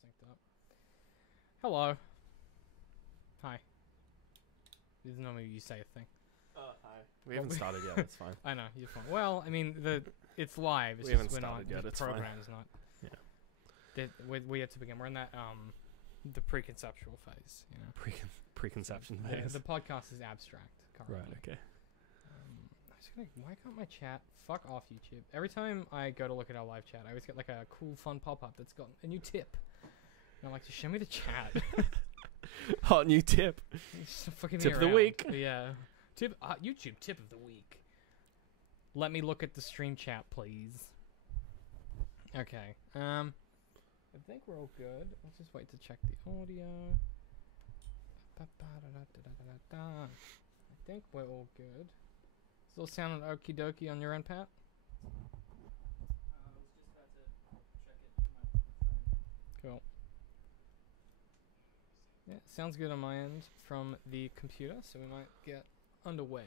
synced up. Hello. Hi. This is normally you say a thing. Hi. We haven't started yet. It's fine. I know you're fine. Well, I mean it's live. It's We just haven't we're not. started yet, The it's fine. program is not. Yeah. We have to begin. We're in that the preconceptual phase. You know. Preconception Yeah, phase. the podcast is abstract currently. Right. Okay. I was gonna, why can't my chat? Fuck off, YouTube. Every time I go to look at our live chat, I always get like a cool, fun pop-up that's got a new tip. And I'm like, just show me the chat. Hot new tip. Just fucking me Tip of the around. week. Yeah. YouTube tip of the week. Let me look at the stream chat, please. Okay. I think we're all good. Let's just wait to check the audio. I think we're all good. Still sounding okie dokie on your end, Pat? I was just about to check it on my phone. Cool. Yeah, sounds good on my end from the computer, so we might get underway.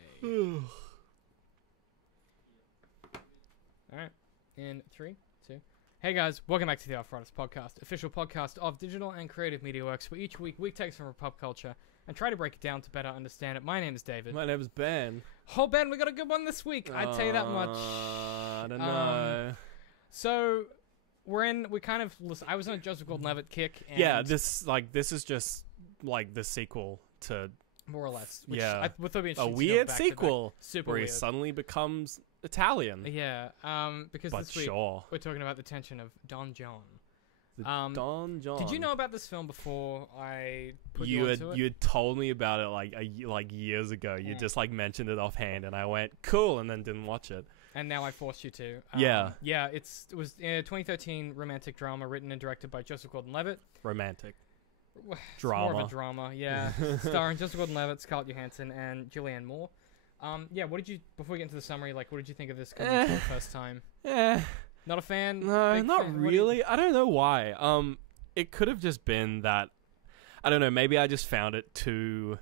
Alright, in 3, 2. Hey guys, welcome back to the Arthritis Podcast, official podcast of Digital and Creative Media Works, where each week we take some pop culture and try to break it down to better understand it. My name is David. My name's Ben. Oh, Ben, we got a good one this week. I'd tell you that much. I don't know. So, I was on a Joseph Gordon-Levitt kick. And Yeah, this is just like the sequel to more or less. Which Yeah. I thought it'd be a interesting to go weird back to back. sequel Super where he weird. suddenly becomes Italian. Yeah, because But this week sure, we're talking about the tension of Don John. the Don John. Did you know about this film before I put you onto it? had told me about it like years ago. You just like mentioned it offhand, and I went cool, and then didn't watch it. And now I forced you to. Yeah. Yeah, it was a 2013 romantic drama written and directed by Joseph Gordon-Levitt. Romantic It's more drama. of a drama, yeah. Starring Joseph Gordon-Levitt, Scarlett Johansson, and Julianne Moore. Yeah, what did you, before we get into the summary, what did you think of this coming for the first time? Not a fan? No, Big not fan? What do you- really. I don't know why. It could have just been that. I don't know. Maybe I just found it too.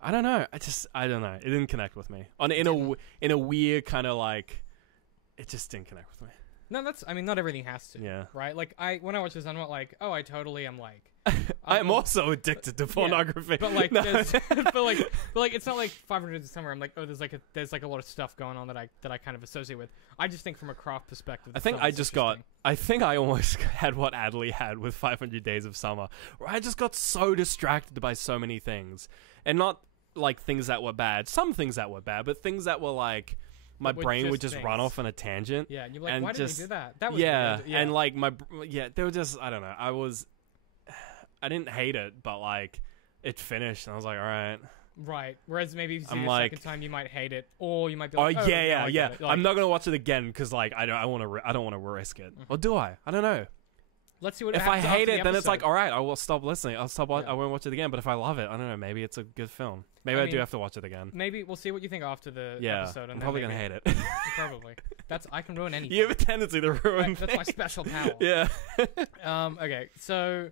I don't know. I don't know. It didn't connect with me. In a weird kind of like. It just didn't connect with me. No, not everything has to. Yeah. Right? Like, when I watch this, I'm not like, oh, I totally am like. I'm also addicted to pornography. But like, No. but like, it's not like 500 Days of Summer. I'm like, oh, there's like a lot of stuff going on that I kind of associate with. I just think from a craft perspective. I think I think I almost had what Adley had with 500 Days of Summer, where I just got so distracted by so many things, and not like things that were bad. Some things that were bad, but things that were like my That were brain would just just run things. off on a tangent. Yeah, and you're like, and why did just- we do that? That was Yeah, weird. and like they were just I don't know. I didn't hate it, but like it finished, and I was like, all right. Right. Whereas maybe if you see I'm it a like- second time, you might hate it, or you might be Oh like, yeah. I get it. Like, I'm not gonna watch it again because like I don't want to risk it. Or do I? I don't know. Let's see what If I happens hate after it, the then it's like, episode. all right, I will stop listening. I'll stop. Yeah. I won't watch it again. But if I love it, I don't know. Maybe it's a good film. Maybe I I do mean, have to watch it again. Maybe we'll see what you think after the Yeah, episode. And I'm then probably gonna maybe- hate it. Probably. I can ruin anything. You have a tendency to ruin. That's my things. special power. Yeah. Okay, so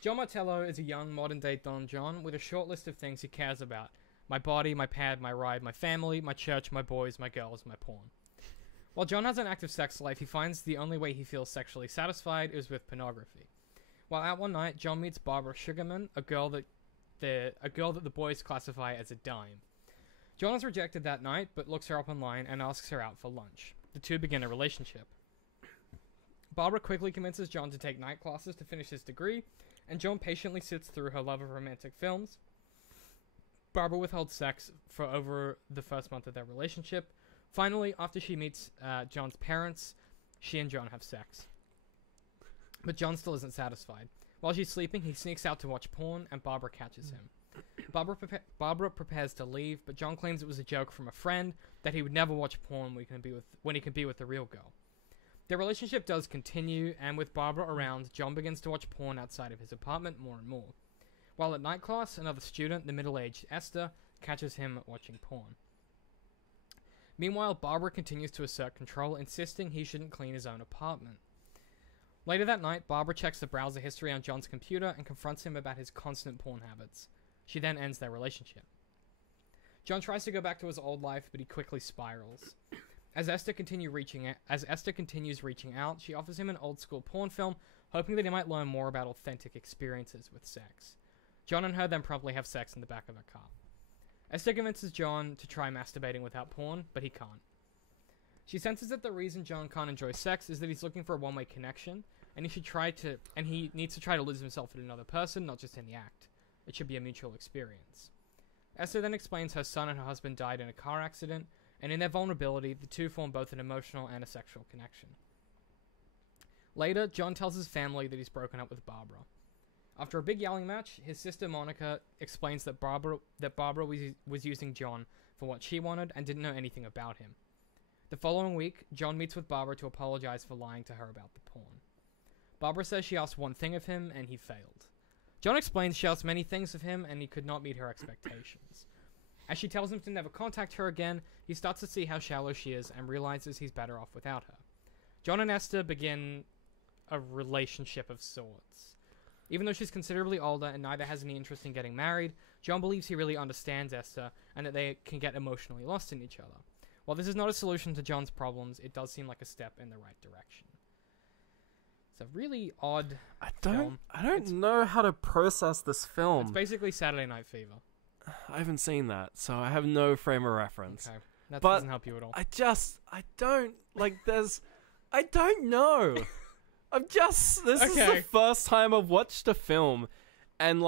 John Martello is a young modern-day Don John with a short list of things he cares about: my body, my pad, my ride, my family, my church, my boys, my girls, my porn. While John has an active sex life, he finds the only way he feels sexually satisfied is with pornography. While out one night, John meets Barbara Sugarman, a girl that the boys classify as a dime. John is rejected that night, but looks her up online and asks her out for lunch. The two begin a relationship. Barbara quickly convinces John to take night classes to finish his degree, and John patiently sits through her love of romantic films. Barbara withholds sex for over the first month of their relationship. Finally, after she meets John's parents, she and John have sex. But John still isn't satisfied. While she's sleeping, he sneaks out to watch porn, and Barbara catches him. Barbara prepares to leave, but John claims it was a joke from a friend that he would never watch porn when he can be with the real girl. Their relationship does continue, and with Barbara around, John begins to watch porn outside of his apartment more and more. While at night class, another student, the middle-aged Esther, catches him watching porn. Meanwhile, Barbara continues to assert control, insisting he shouldn't clean his own apartment. Later that night, Barbara checks the browser history on John's computer and confronts him about his constant porn habits. She then ends their relationship. John tries to go back to his old life, but he quickly spirals. As Esther continues reaching out, she offers him an old-school porn film, hoping that he might learn more about authentic experiences with sex. John and her then promptly have sex in the back of a car. Esther convinces John to try masturbating without porn, but he can't. She senses that the reason John can't enjoy sex is that he's looking for a one-way connection, and he needs to try to lose himself in another person, not just in the act. It should be a mutual experience. Esther then explains her son and her husband died in a car accident, and in their vulnerability, the two form both an emotional and a sexual connection. Later, John tells his family that he's broken up with Barbara. After a big yelling match, his sister Monica explains that Barbara was using John for what she wanted and didn't know anything about him. The following week, John meets with Barbara to apologize for lying to her about the porn. Barbara says she asked one thing of him, and he failed. John explains she asked many things of him, and he could not meet her expectations. As she tells him to never contact her again, he starts to see how shallow she is and realizes he's better off without her. John and Esther begin a relationship of sorts. Even though she's considerably older and neither has any interest in getting married, John believes he really understands Esther and that they can get emotionally lost in each other. While this is not a solution to John's problems, it does seem like a step in the right direction. It's a really odd film. I don't know how to process this film. It's basically Saturday Night Fever. I haven't seen that, so I have no frame of reference. Okay. That But doesn't help you at all. I don't know. This is the Okay. first time I've watched a film, and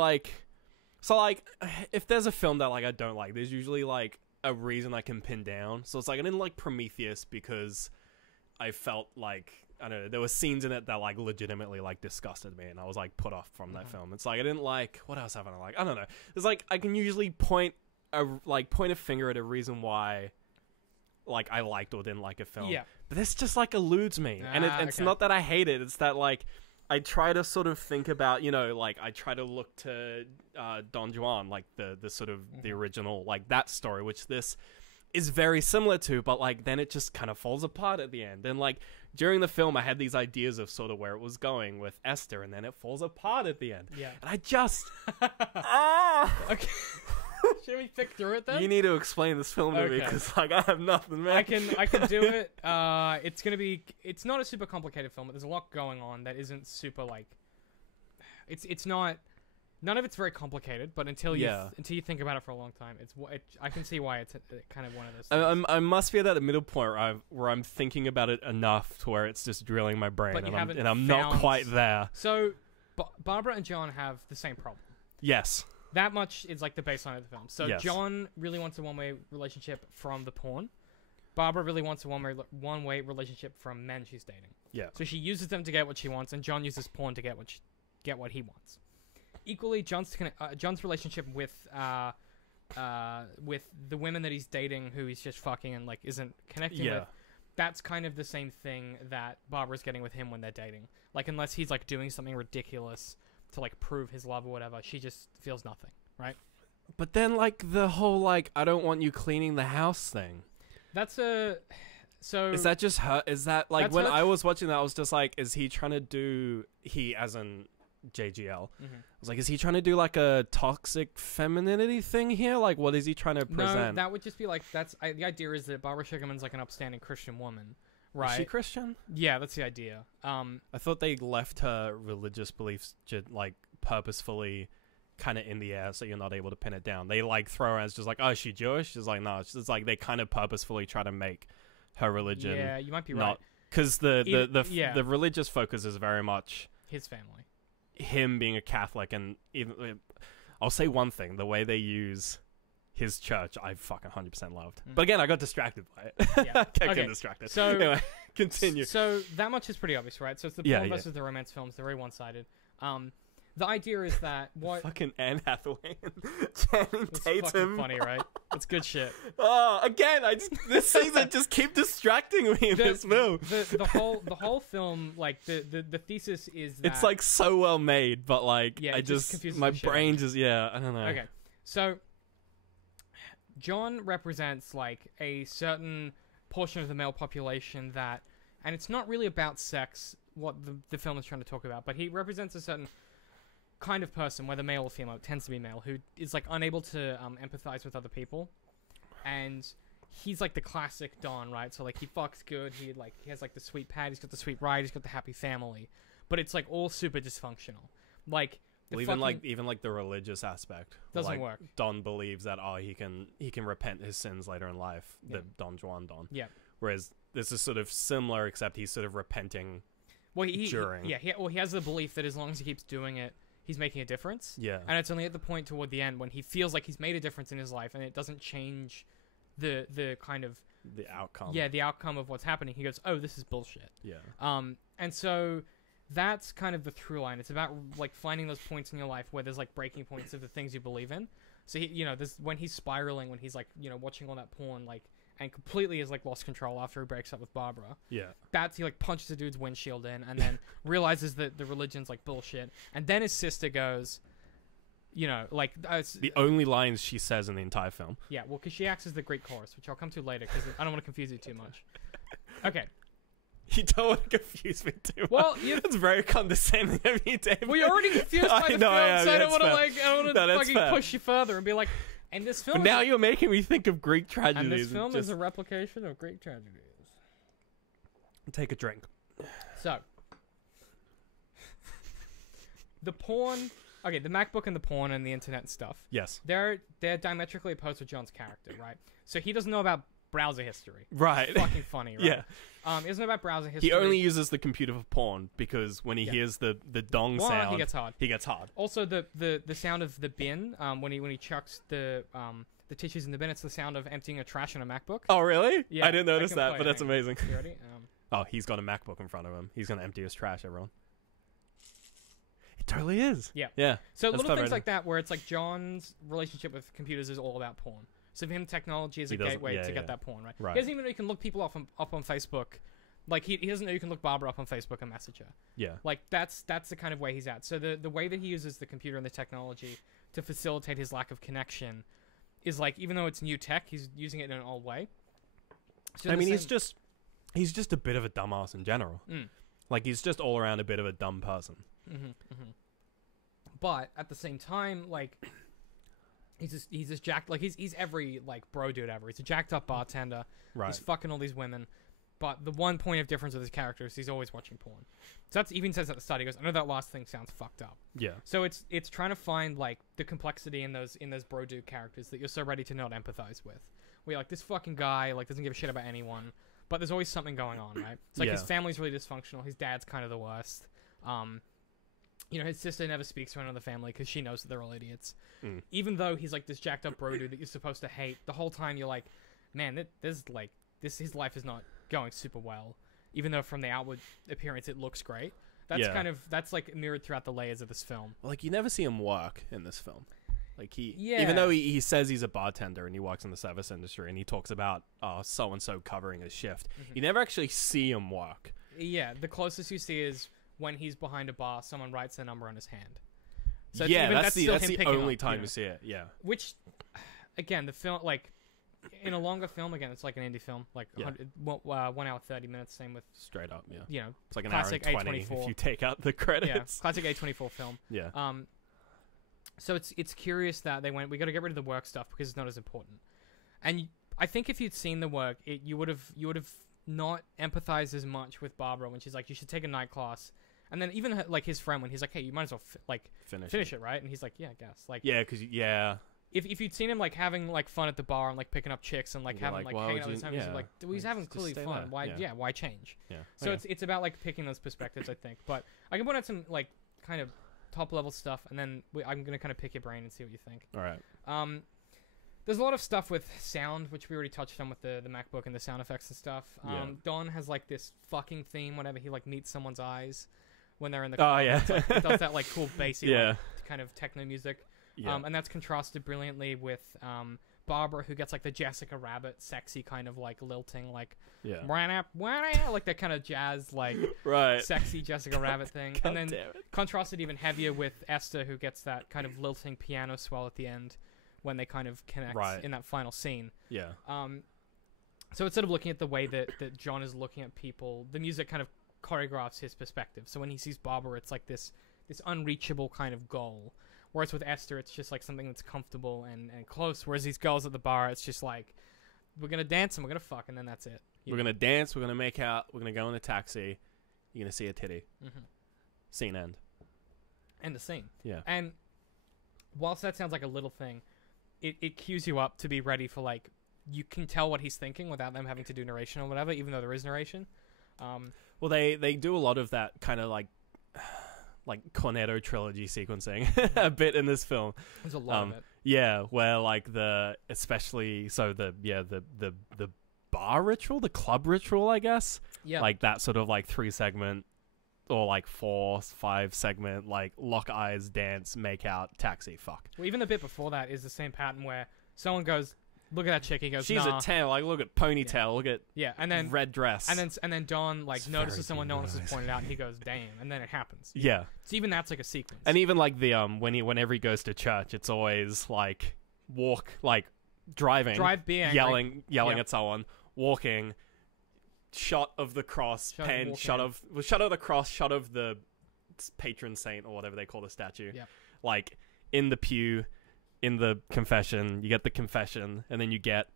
if there's a film that I don't like, there's usually a reason I can pin down. So it's I didn't like Prometheus because I felt I don't know, there were scenes in it that legitimately disgusted me, and I was put off from that film. It's I didn't like, what else haven't I liked? I don't know. It's I can usually point a finger at a reason why I liked or didn't like a film. Yeah. But this just eludes me. And it's Okay. not that I hate it, it's that I try to sort of think about, I try to look to Don Juan, the sort of the original, that story, which this is very similar to, but then it just kind of falls apart at the end. And during the film, I had these ideas of sort of where it was going with Esther, and then it falls apart at the end. Yeah. And I just Okay. Should we pick through it then? you need to explain this film to me, Okay. because I have nothing, man. I can do it. It's not a super complicated film, but there's a lot going on that isn't super it's not, none of it's very complicated, but until you think about it for a long time, I can see why it's kind of one of those things. I must be at that middle point where I'm thinking about it enough to where it's just drilling my brain, But you haven't and I'm not found- quite there. So, Barbara and John have the same problem. Yes. That much is the baseline of the film. So Yes. John really wants a one-way relationship from the porn. Barbara really wants a one-way relationship from men she's dating. Yeah. So she uses them to get what she wants, and John uses porn to get what he wants. Equally, John's relationship with the women that he's dating, who he's just fucking and isn't connecting Yeah. with, that's kind of the same thing that Barbara's getting with him when they're dating. Unless he's doing something ridiculous to prove his love or whatever, she just feels nothing, right? But then the whole I don't want you cleaning the house thing. That's so. Is that just her? Is that That's when her- I was watching that, I was just is he trying to do, he as in JGL? I was is he trying to do a toxic femininity thing here? What is he trying to present? No, that would just be the idea is that Barbara Sugarman's an upstanding Christian woman, right? Is she Christian? Yeah, that's the idea. I thought they left her religious beliefs purposefully kind of in the air, so you're not able to pin it down. They throw her as just oh, is she Jewish? It's no, it's just they kind of purposefully try to make her religion. Yeah, you might be right. Not because the religious focus is very much His family. him being a Catholic, and even I'll say one thing: the way they use his church, I fucking 100% loved. But again, I got distracted by it. Yeah. I kept Okay. getting distracted. So- anyway, continue. So that much is pretty obvious, right? So it's the porn versus the romance films. They're very one-sided. The idea is that what Fucking Anne Hathaway and Channing it's Tatum. fucking funny, right? It's good shit. Oh, again, this season just keep distracting me in this film. The whole film, the thesis is that It's so well made, but Yeah, I it just just confuses my the shit out brain of just I don't know. Okay, so John represents a certain portion of the male population that, and it's not really about sex, what the film is trying to talk about, but he represents a certain kind of person, whether male or female, it tends to be male, who is unable to empathize with other people, and he's the classic Don, right? So he fucks good, he has the sweet pad, he's got the sweet ride, he's got the happy family, but it's like all super dysfunctional. Like the Well, even fucking- like the religious aspect Doesn't like, work. Don believes that he can repent his sins later in life. Yeah. The Don Juan Don. Yeah. Whereas this is sort of similar, except he's sort of repenting. well, he during. he has the belief that as long as he keeps doing it, he's making a difference. Yeah. And it's only at the point toward the end when he feels like he's made a difference in his life and it doesn't change the kind of The outcome. the outcome of what's happening. He goes, "Oh, this is bullshit." Yeah. And so that's kind of the through line. It's about like finding those points in your life where there's like breaking points of the things you believe in. So he, there's when he's spiraling, when he's like, watching all that porn, like, and completely is like lost control after he breaks up with Barbara. Yeah. That's he like punches a dude's windshield in, and then realizes that the religion's like bullshit. And then his sister goes, The only lines she says in the entire film. yeah, well, because she acts as the Greek chorus, which I'll come to later because I don't want to confuse you too much. Okay. You don't want to confuse me too much. Well, you That's very condescending of you, David. Well, you're already confused by I the know, film, I am, so I yeah, don't want to that's fair. I don't want No, to that's fucking fair. push you further and be like, and this film, But now you're making me think of Greek tragedies. and this film just is a replication of Greek tragedies. take a drink. So, the porn, okay, the MacBook and the porn and the internet and stuff, Yes. they're diametrically opposed to John's character, right? So he doesn't know about browser history. Right. It's fucking funny, right? Yeah. He doesn't know about browser history. He only uses the computer for porn because when he Yeah. hears the dong Well, sound, he gets hard. he gets hard. Also, the sound of the bin, when he chucks the tissues in the bin, it's the sound of emptying a trash on a MacBook. Oh, really? Yeah, I didn't notice can that, play but it. that's Hang on. amazing. You ready? Oh, he's got a MacBook in front of him. He's going to empty his trash, everyone. It totally is. Yeah. Yeah. So That's little clever, things isn't like that, where it's like John's relationship with computers is all about porn. So for him, technology is He a doesn't- gateway yeah, to yeah. get that porn, right? Right. He doesn't even know you can look people up on Facebook. Like he doesn't know you can look Barbara up on Facebook and message her. Yeah. Like that's the kind of way he's at. So the way that he uses the computer and the technology to facilitate his lack of connection is like, even though it's new tech, he's using it in an old way. So I the mean, same- he's just a bit of a dumbass in general. Mm. Like, he's just all around a bit of a dumb person. But at the same time, like he's just jacked. Like he's every like bro dude ever. He's a jacked up bartender. Right. He's fucking all these women. But the one point of difference with his character is he's always watching porn. So that's even says at the start. He goes, I know that last thing sounds fucked up. Yeah. So it's trying to find like the complexity in those bro dude characters that you're so ready to not empathize with. Where you're like, this fucking guy like doesn't give a shit about anyone, but there's always something going on, right? It's like his Yeah. family's really dysfunctional. His dad's kind of the worst. His sister never speaks to anyone in the family because she knows that they're all idiots. Mm. Even though he's like this jacked up bro dude that you're supposed to hate, the whole time you're like, man, his life is not going super well. Even though from the outward appearance it looks great. Yeah. That's like mirrored throughout the layers of this film. Like, you never see him work in this film. Like, Yeah. even though he says he's a bartender and he works in the service industry and he talks about so-and-so covering his shift, you never actually see him work. Yeah, the closest you see is when he's behind a bar, someone writes their number on his hand. So Yeah, that's still the him picking only up, time know. you see it. Yeah. Which, again, the film, like, in a longer film, again, it's like an indie film, like Yeah. 1 hour 30 minutes. Same with Straight up, yeah. It's like an classic hour and 20 A24. if you take out the yeah, credits. classic A24 film. Yeah. So it's curious that they went, we got to get rid of the work stuff because it's not as important. And I think if you'd seen the work, you would have not empathized as much with Barbara when she's like, you should take a night class. And then even like his friend, when he's like, hey, you might as well finish it, right? And he's like, yeah, I guess. Like, Yeah, because, if you'd seen him like having like fun at the bar and like picking up chicks and like You're having like, like why hanging would out with his you- time, he's yeah. like, he's having Just clearly stay fun. there. Why? Why change? Yeah. So Okay. it's about like picking those perspectives, I think. But I can point out some like kind of top level stuff, and then I'm gonna kind of pick your brain and see what you think. All right. There's a lot of stuff with sound, which we already touched on with the MacBook and the sound effects and stuff. Yeah. Don has like this fucking theme whenever he like meets someone's eyes when they're in the Oh, club. yeah. It's like, it does that like cool bassy Yeah. like, kind of techno music. Yeah. And that's contrasted brilliantly with Barbara, who gets like the Jessica Rabbit sexy kind of like lilting like yeah. like that kind of jazz like Right. sexy Jessica Rabbit thing. God And then damn it. contrasted even heavier with Esther, who gets that kind of lilting piano swell at the end when they kind of connect Right. in that final scene. Yeah. So instead of looking at the way that John is looking at people, the music kind of choreographs his perspective. So when he sees Barbara, it's like this unreachable kind of goal. Whereas with Esther, it's just like something that's comfortable and close. Whereas these girls at the bar, it's just like, we're going to dance and we're going to fuck, and then that's it. We're going to dance. We're going to make out. We're going to go in a taxi. You're going to see a titty. Mm-hmm. Scene end. End the scene. Yeah. And whilst that sounds like a little thing, it cues you up to be ready for, like, you can tell what he's thinking without them having to do narration or whatever, even though there is narration. Well, they do a lot of that kind of like Cornetto trilogy sequencing a bit in this film. There's a lot of it. Yeah, where like especially the bar ritual, the club ritual, I guess. Yeah. Like that sort of like 3-segment or like 4-5 segment, like lock eyes, dance, make out, taxi, fuck. Well, even the bit before that is the same pattern where someone goes, look at that chick. He goes, She's nah. a 10. Like, look at ponytail. Look at and then red dress. and then Don like It's notices very someone no one else has nice. pointed out, and he goes, damn, and then it happens. Yeah. So even that's like a sequence. And even like the whenever he goes to church, it's always like driving, be angry. yelling Yep. at someone, walking, shot of the cross, Shot of pen, walking. shot of the cross, shot of the patron saint or whatever they call the statue. Yep. Like in the pew, in the confession, you get the confession, and then you get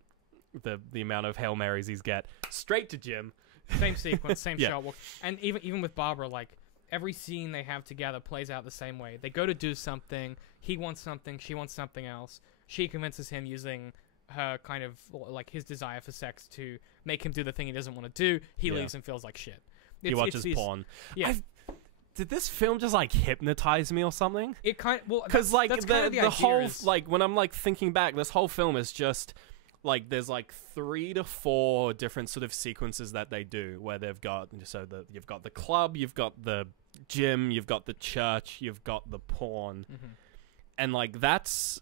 the amount of Hail Marys he's get straight to Jim. Same sequence, same Yeah. shot. And even with Barbara, like every scene they have together plays out the same way. They go to do something. He wants something. She wants something else. She convinces him using her kind of like his desire for sex to make him do the thing he doesn't want to do. He Yeah. leaves and feels like shit. He watches porn. Yeah. Did this film just like hypnotize me or something? It kind well Because like that's kind of the idea whole is- like when I'm like thinking back, this whole film is just like there's like 3 to 4 different sort of sequences that they do where they've got you've got the club, you've got the gym, you've got the church, you've got the porn, and like that's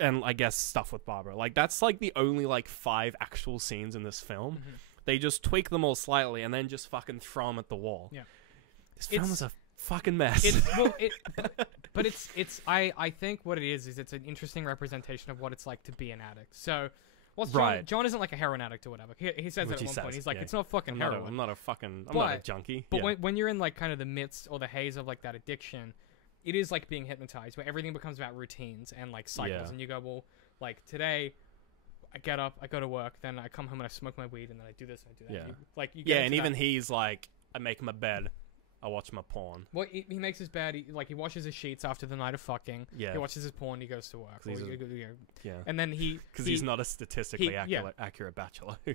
and I guess stuff with Barbara. Like that's like the only like 5 actual scenes in this film. They just tweak them all slightly and then just fucking throw them at the wall. Yeah. This film It's- is a fucking mess. But it's I think what it is it's an interesting representation of what it's like to be an addict. So, well, Right. John isn't like a heroin addict or whatever. He says Which that he at one says, point. He's like, yeah. it's not fucking I'm not heroin. I'm not a junkie. But Yeah. when you're in like kind of the midst or the haze of like that addiction, it is like being hypnotized, where everything becomes about routines and like cycles, Yeah. and you go, well, like today, I get up, I go to work, then I come home and I smoke my weed, and then I do this and I do that. Yeah. Like you get Yeah, into and even that. he's like, I make my bed, I watch my porn. Well, he makes his bed. He washes his sheets after the night of fucking. Yeah. He watches his porn. He goes to work. 'Cause he's Or, Yeah, and then he because he's not a statistically yeah. accurate bachelor who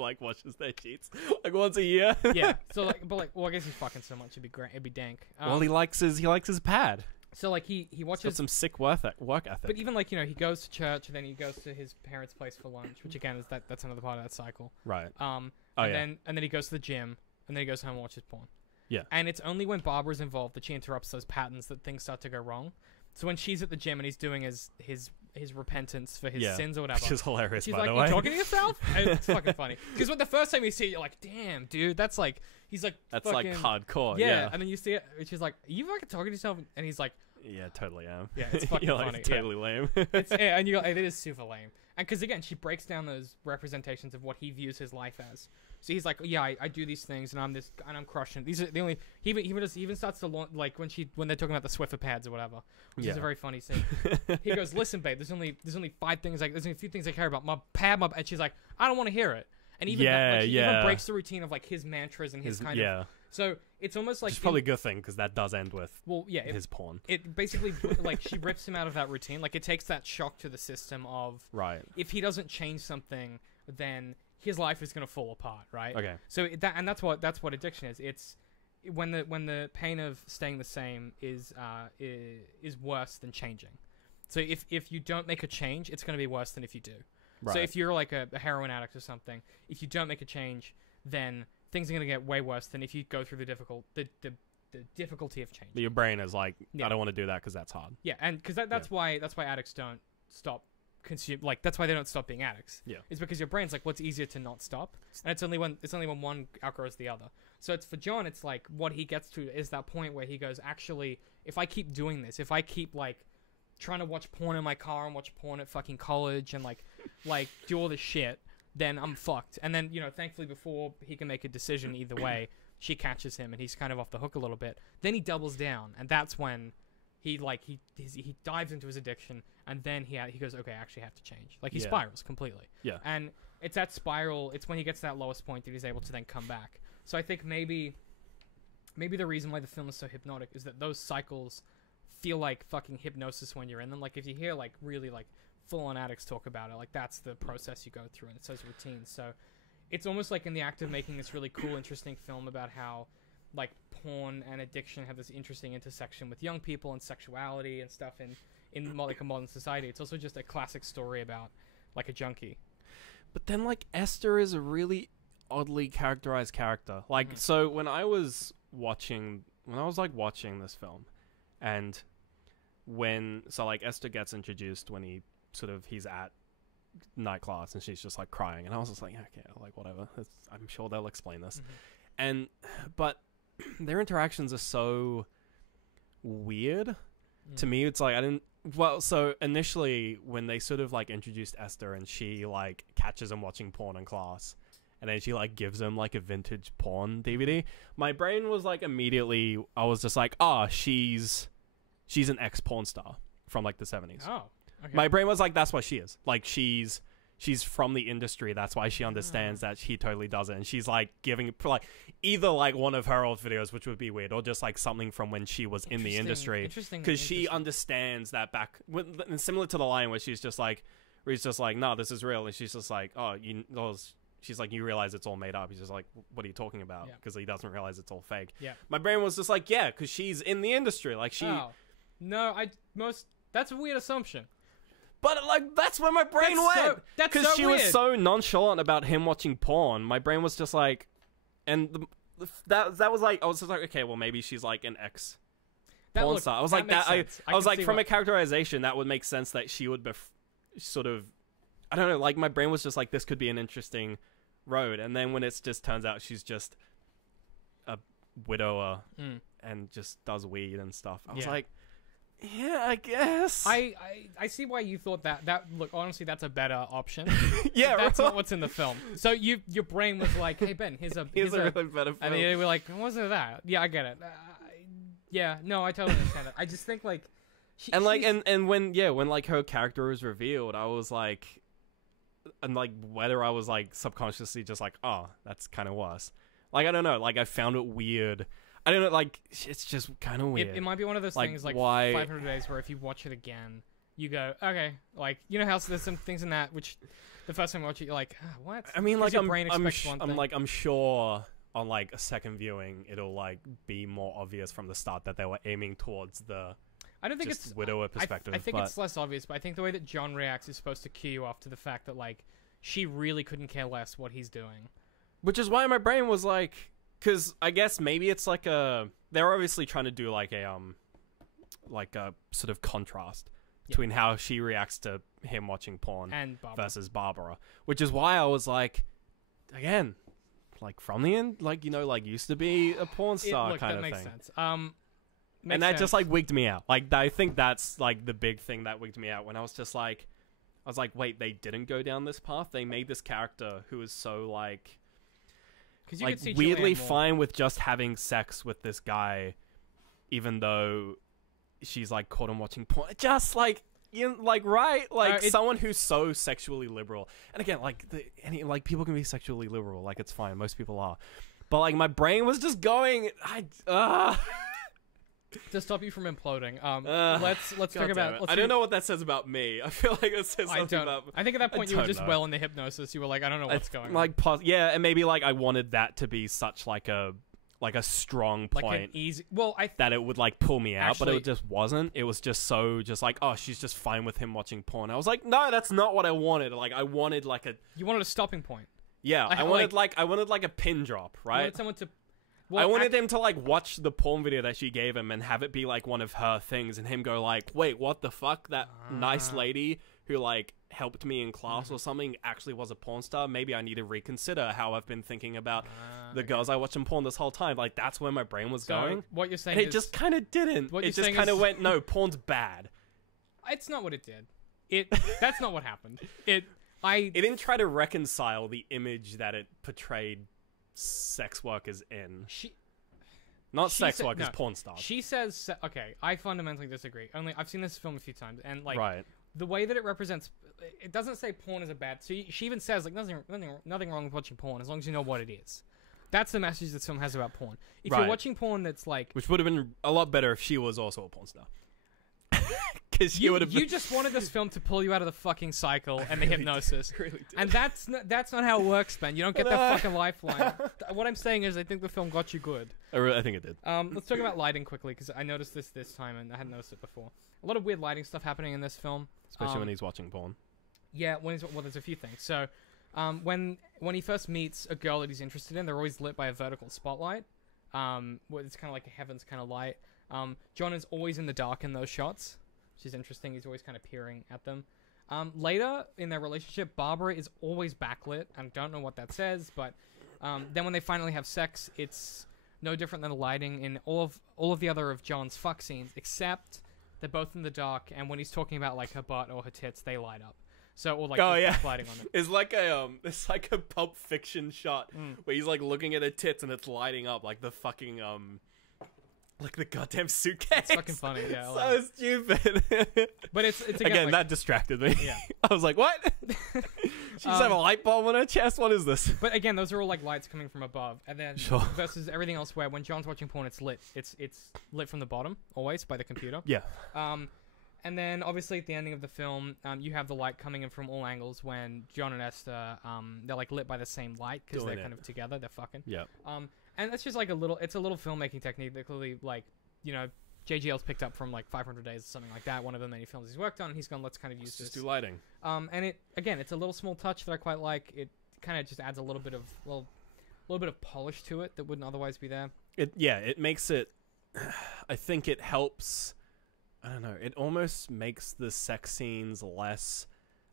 like washes their sheets like once a year. yeah. So like, but like, well, I guess he's fucking so much. It'd be great. It'd be dank. Well, he likes his pad. So like he He's got watches. some sick work ethic. But even like he goes to church and then he goes to his parents' place for lunch, which again is that's another part of that cycle. Right. And yeah. then he goes to the gym and then he goes home and watches porn. Yeah. And it's only when Barbara's involved that she interrupts those patterns that things start to go wrong. So when she's at the gym and he's doing his repentance for his sins or whatever, Which is hilarious, she's by like, the "You way. talking to yourself?" And it's fucking funny because when the first time you see it, you're like, "Damn, dude, that's like." He's like, That's fucking, like hardcore. yeah. Yeah. And then you see it, and she's like, "Are you fucking talking to yourself?" And he's like, Yeah, totally am. "Yeah, it's fucking You're funny." like totally lame. It's, yeah, and you go, hey, that is super lame. And because again, she breaks down those representations of what he views his life as. So he's like, yeah, I do these things, and I'm crushing. These are the only. He even starts to like when they're talking about the Swiffer pads or whatever, which is a very funny scene. He goes, listen, babe, there's only 5 things there's only a few things I care about. My pad, and she's like, I don't want to hear it. And even that, like, she even breaks the routine of like his mantras and his kind of. So it's almost like Which is probably a good thing because that does end with his porn. It basically like she rips him out of that routine. Like it takes that shock to the system of Right. if he doesn't change something, then his life is going to fall apart, right? Okay. So that's what addiction is. It's when the pain of staying the same is worse than changing. So if you don't make a change, it's going to be worse than if you do. Right. So if you're like a heroin addict or something, if you don't make a change, then things are going to get way worse than if you go through the difficulty of change. Your brain is like, Yeah. I don't want to do that because that's hard. Yeah, and because that's why addicts don't stop consume. Like that's why they don't stop being addicts. Yeah. It's because your brain's like, what's easier to not stop, and it's only when one outgrows the other. So it's for John. It's like what he gets to is that point where he goes, actually, if I keep doing this, if I keep like trying to watch porn in my car and watch porn at fucking college and like do all this shit, then I'm fucked. And then thankfully before he can make a decision either way, she catches him and he's kind of off the hook a little bit. Then he doubles down, and that's when he dives into his addiction, and then he goes, okay, I actually have to change. Like he spirals completely. Yeah. And it's that spiral. It's when he gets to that lowest point that he's able to then come back. So I think maybe maybe the reason why the film is so hypnotic is that those cycles feel like fucking hypnosis when you're in them. Like if you hear like really like full-on addicts talk about it, like that's the process you go through, and it's those routines. So it's almost like in the act of making this really cool, interesting film about how like porn and addiction have this interesting intersection with young people and sexuality and stuff in like a modern society. It's also just a classic story about like a junkie. But then like Esther is a really oddly characterized character. Like so when I was watching this film, and like Esther gets introduced when he's at night class and she's just like crying, and I was just like, okay, like whatever, I'm sure they'll explain this. But their interactions are so weird to me. It's like so initially when they sort of like introduced Esther and she like catches him watching porn in class, and then she like gives him like a vintage porn DVD, my brain was like immediately, I was just like, she's an ex-porn star from like the 70s. Oh, okay. My brain was like, that's what she is. Like she's from the industry. That's why she understands that he totally does it. And she's like giving like either like one of her old videos, which would be weird, or just like something from when she was in the industry. Interesting. Because she understands that similar to The Lion, where she's just like, no, this is real. And she's just like, she's like, you realize it's all made up. He's just like, what are you talking about? Because he doesn't realize it's all fake. Yeah. My brain was just like, yeah, because she's in the industry. Like she. Oh. No, that's a weird assumption. But like that's where my brain went. That's because so she weird. was so nonchalant about him watching porn. My brain was just like, and that was like, I was just like, okay, well maybe she's like an ex porn star. I was like that. I was like, from a characterization, that would make sense that she would be sort of, I don't know. Like my brain was just like, this could be an interesting road. And then when it just turns out she's just a widower and just does weed and stuff, I was like, yeah, I guess. I see why you thought that. Look, honestly, that's a better option. Yeah, that's not what's in the film. So your brain was like, hey Ben, here's a really better film. And then you were like, wasn't that? Yeah, I get it. Yeah, no, I totally understand it. I just think like, and when like her character was revealed, I was like, and like whether I was like subconsciously just like, oh, that's kind of worse. Like I don't know. Like I found it weird. I don't know, like, it's just kind of weird. It might be one of those things, like, why... 500 Days, where if you watch it again, you go, okay, like, you know how there's some things in that, which, the first time you watch it, you're like, what? I mean, like, I'm sure on, like, a second viewing, it'll, like, be more obvious from the start that they were aiming towards the I don't think it's widower perspective. I think it's less obvious, but I think the way that John reacts is supposed to cue you off to the fact that, like, she really couldn't care less what he's doing. Which is why my brain was like... Because I guess maybe it's like they're obviously trying to do like a sort of contrast between how she reacts to him watching porn and versus Barbara. Which is why I was like, again, like from the end, like, you know, like used to be a porn star kind of thing. That makes sense. And that just like wigged me out. Like I think that's like the big thing that wigged me out when I was just like, wait, they didn't go down this path. They made this character who is so like weirdly fine with just having sex with this guy, even though she's like caught him watching porn. Just like, you know, like, right, like someone who's so sexually liberal. And again, like like people can be sexually liberal, like it's fine. Most people are, but like my brain was just going. To stop you from imploding, let's talk about. I don't know what that says about me. I feel like it says something about. I think at that point you were just well into hypnosis. You were like, I don't know what's going on. Like, yeah, and maybe like I wanted that to be such like a strong point, like an easy. That it would like pull me out, but it just wasn't. It was just so like, oh, she's just fine with him watching porn. I was like, no, that's not what I wanted. Like, I wanted like a. You wanted a stopping point. Yeah, I wanted like a pin drop, right? You wanted someone to. I wanted him to like watch the porn video that she gave him and have it be like one of her things, and him go like, wait, what the fuck? That nice lady who like helped me in class or something actually was a porn star. Maybe I need to reconsider how I've been thinking about the girls I watch in porn this whole time. Like that's where my brain was going. What you're saying and it just kind of didn't. It just kind of went, no, porn's bad. It's not what it did. That's not what happened. It didn't try to reconcile the image that it portrayed sex workers in. Not sex workers, porn stars. She says, okay, I fundamentally disagree. Only I've seen this film a few times, and like the way that it represents, it doesn't say porn is a bad. So she even says like nothing wrong with watching porn as long as you know what it is. That's the message this film has about porn. If Right. you're watching porn that's like... Which would have been a lot better if she was also a porn star. Because she would have You just wanted this film to pull you out of the fucking cycle and the really hypnosis. really did. And that's not how it works, Ben. You don't get that fucking lifeline. What I'm saying is I think the film got you good. I think it did. Let's talk about lighting quickly, because I noticed this time and I hadn't noticed it before. A lot of weird lighting stuff happening in this film. Especially when he's watching porn. Yeah, there's a few things. So, when he first meets a girl that he's interested in, they're always lit by a vertical spotlight. It's kind of like a heavens kind of light. John is always in the dark in those shots, which is interesting. He's always kind of peering at them. Later in their relationship, Barbara is always backlit. I don't know what that says, but then when they finally have sex, it's no different than the lighting in all of the other of John's fuck scenes, except they're both in the dark, and when he's talking about like her butt or her tits, they light up. So, or like there's lighting on it. It's like a Pulp Fiction shot where he's like looking at her tits and it's lighting up like the fucking like the goddamn suitcase. It's fucking funny, yeah. So stupid. But it's again like, that distracted me. Yeah. I was like, what? She just have a light bulb on her chest. What is this? But again, those are all like lights coming from above, and then Sure. versus everything else where when John's watching porn, it's lit. It's lit from the bottom always by the computer. Yeah. And then obviously at the ending of the film, you have the light coming in from all angles when John and Esther, they're like lit by the same light because they're kind of together. They're fucking. Yeah. And that's just like it's a little filmmaking technique that clearly, like, you know, JGL's picked up from like 500 Days or something like that. One of the many films he's worked on. And he's gone, let's kind of use Just this. do lighting. And it's a little small touch that I quite like. It kind of just adds a little bit of polish to it that wouldn't otherwise be there. It makes it. I think it helps. I don't know. It almost makes the sex scenes less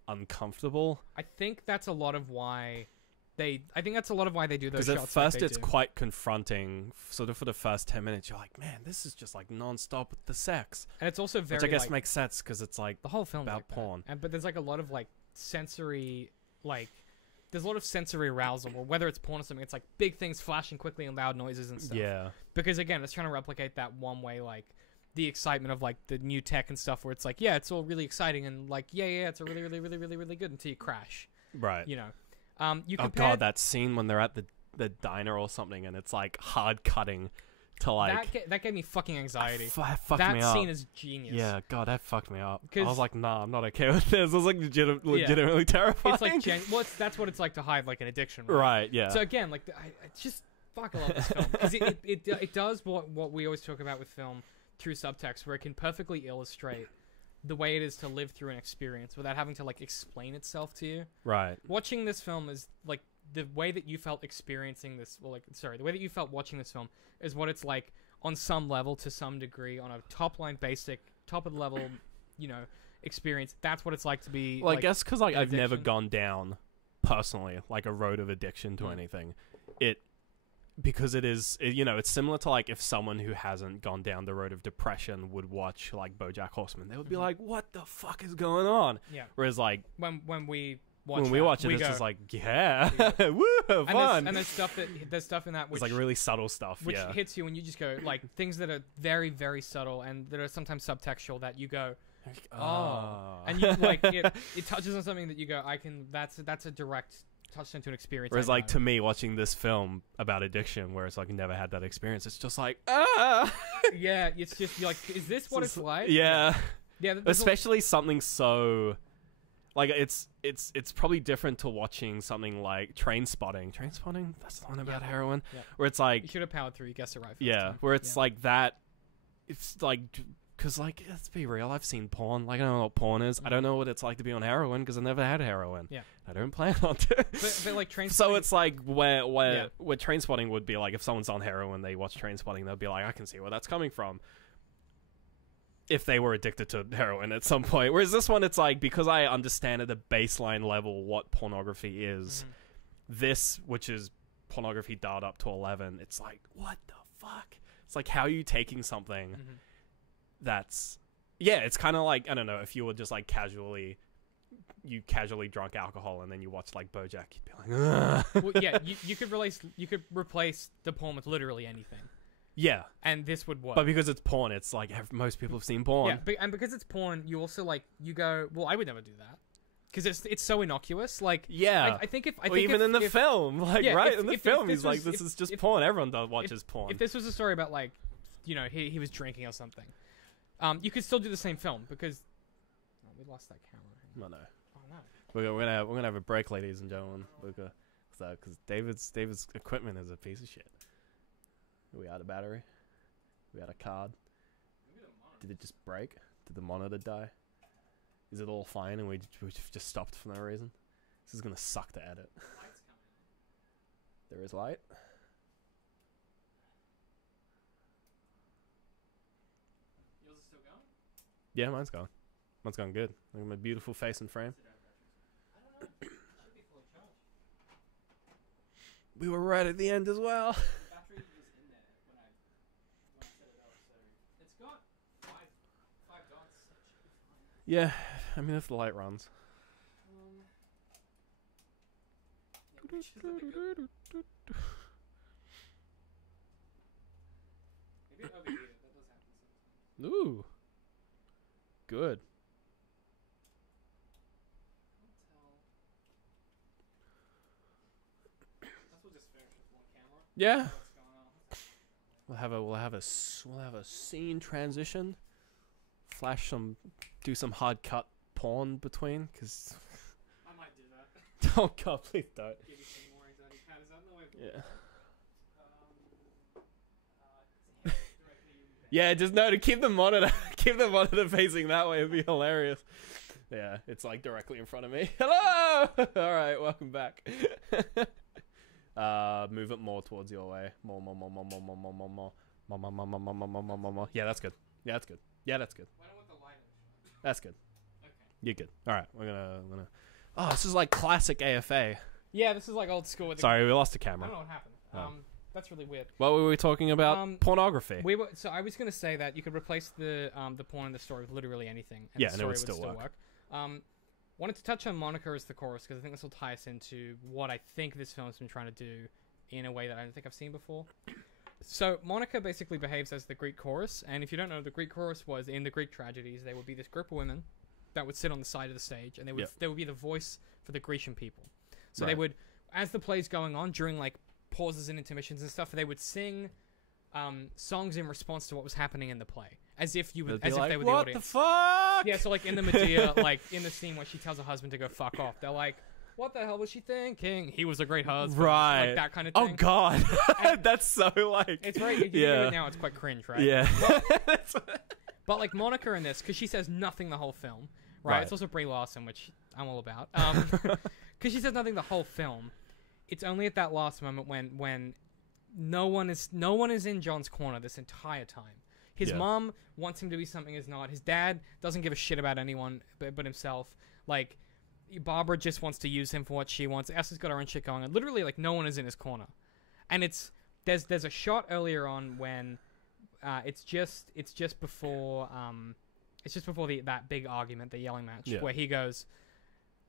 uncomfortable. I think that's a lot of why they do those shots. Because at first it's do. quite confronting. Sort of for the first 10 minutes, you're like, man, this is just like non-stop with the sex. And it's also very, which I guess like, makes sense because it's like the whole film about like porn. But there's like a lot of like sensory, like there's a lot of sensory arousal, or whether it's porn or something, it's like big things flashing quickly and loud noises and stuff. Yeah. Because again, it's trying to replicate that one way, like the excitement of like the new tech and stuff, where it's like, yeah, it's all really exciting and like, yeah, it's a really, really, really, really, really good until you crash. Right. You know. You oh compared, god, that scene when they're at the diner or something and it's like hard cutting to like that gave me fucking anxiety. Fucked me That up. scene is genius. Yeah, god, that fucked me up. I 'Cause- was like, nah, I'm not okay with this. I was like legitimately terrifying. It's like that's what it's like to hide like an addiction. Right, yeah. So again, like I just fuck, I love this film because it does what we always talk about with film through subtext, where it can perfectly illustrate the way it is to live through an experience without having to like explain itself to you. Right. Watching this film is like the way that you felt experiencing this, the way that you felt watching this film is what it's like on some level, to some degree, on a top line, basic, top of the level, you know, experience. That's what it's like to be. Well, I guess because like an I've never addiction. gone down personally like a road of addiction to anything. Because it's similar to like if someone who hasn't gone down the road of depression would watch like BoJack Horseman, they would be like, "What the fuck is going on?" Yeah. Whereas like when we when watch we that, watch it, we it's go, just like, yeah, Yeah. woo, fun. And there's stuff in that which It's like really subtle stuff. which Yeah. hits you and you just go like things that are very, very subtle and that are sometimes subtextual that you go, oh, and you like it touches on something that you go, that's a direct touchstone to an experience. Whereas I like know. to me, watching this film about addiction, where it's like never had that experience, it's just like, ah. Yeah, it's just you're like, is this what it's like? Yeah. Yeah, there's Especially something so like it's probably different to watching something like Train Spotting. That's the one about heroin. Yeah. Where it's you like, should have powered through. You guessed it right. First yeah, time. where it's Yeah. like that. It's like, because like, let's be real, I've seen porn. Like, I don't know what porn is. I don't know what it's like to be on heroin because I never had heroin. Yeah. I don't plan on to. But like Train So Spotting- it's like where Yeah. Train Spotting would be like, if someone's on heroin, they watch Train Spotting, they'll be like, I can see where that's coming from. If they were addicted to heroin at some point. Whereas this one, it's like, because I understand at the baseline level what pornography is, this, which is pornography dialed up to 11, it's like, what the fuck? It's like, how are you taking something that's... Yeah, it's kind of like, I don't know, if you were just like casually drunk alcohol and then you watch like BoJack, you'd be like, ugh. well, yeah, you could replace the porn with literally anything, Yeah. and this would work. But because it's porn, it's like most people have seen porn. Yeah, and because it's porn, you also like you go, well, I would never do that. because it's so innocuous. Like, Yeah. I think if I or think even if, in the if, film, like yeah, right if- in the if film, this he's like, was- "This if- is just if- porn. Everyone watches porn." if this was a story about like, you know, he was drinking or something, you could still do the same film because oh, we lost that camera. no, no. Oh no. We're gonna have a break, ladies and gentlemen. Because David's equipment is a piece of shit. Are we out of battery? We out of card? Did it just break? Did the monitor die? Is it all fine and we just stopped for no reason? This is gonna suck to edit. There is light. Yours is still going? Yeah, mine's gone. Mine's gone good. Look at my beautiful face and frame. We were right at the end as well. The battery was in there when I set it up, so it's got five dots. So it should be fine. Yeah, I mean if the light runs. Yeah, which is the big good- maybe it overheated. That does happen sometimes. Ooh. Good. Can't tell. Guess we'll just finish with one camera. Yeah. What's going on? We'll have a scene transition. Do some hard cut porn between, cause I might do that. oh god, please don't. Give you some more anxiety. Pat, is that in the way of the Yeah. directly in Yeah, just no to keep the monitor facing that way would be hilarious. Yeah, it's like directly in front of me. Hello. All right, welcome back. Move it more towards your way. More. Yeah, that's good. Yeah, that's good. Yeah, that's good. Why don't want the light in the shot? That's good. Okay. You're good. All right, we're gonna. Oh, this is like classic AFA. Yeah, this is like old school. With the Sorry, we lost the I camera. don't know what happened. Oh. That's really weird. What were we talking about? Pornography. So I was gonna say that you could replace the porn in the story with literally anything, and Yeah, the and it story would still work. Wanted to touch on Monica as the chorus because I think this will tie us into what I think this film's been trying to do in a way that I don't think I've seen before. So Monica basically behaves as the Greek chorus, and if you don't know, the Greek chorus was in the Greek tragedies. There would be this group of women that would sit on the side of the stage, and they would be the voice for the Grecian people. So they Right. would, as the play's going on, during like pauses and intermissions and stuff, they would sing songs in response to what was happening in the play, as if you were, They'd be as like, if they were the what audience. the fuck? Yeah, so like in the Medea, like in the scene where she tells her husband to go fuck off, they're like, "What the hell was she thinking? He was a great husband." Right. Like that kind of Oh thing. god, And- that's so like. It's very. If you Yeah. hear it now, it's quite cringe, right? Yeah. But like Monica in this, because she says nothing the whole film, right? Right. It's also Brie Larson, which I'm all about. Because she says nothing the whole film. It's only at that last moment when no one is in John's corner this entire time. His Yeah. mom wants him to be something he's not. His dad doesn't give a shit about anyone but himself. Like Barbara just wants to use him for what she wants. Esther's got her own shit going on. Literally, like no one is in his corner. And there's a shot earlier on when it's just before that big argument, the yelling match, Yeah. where he goes.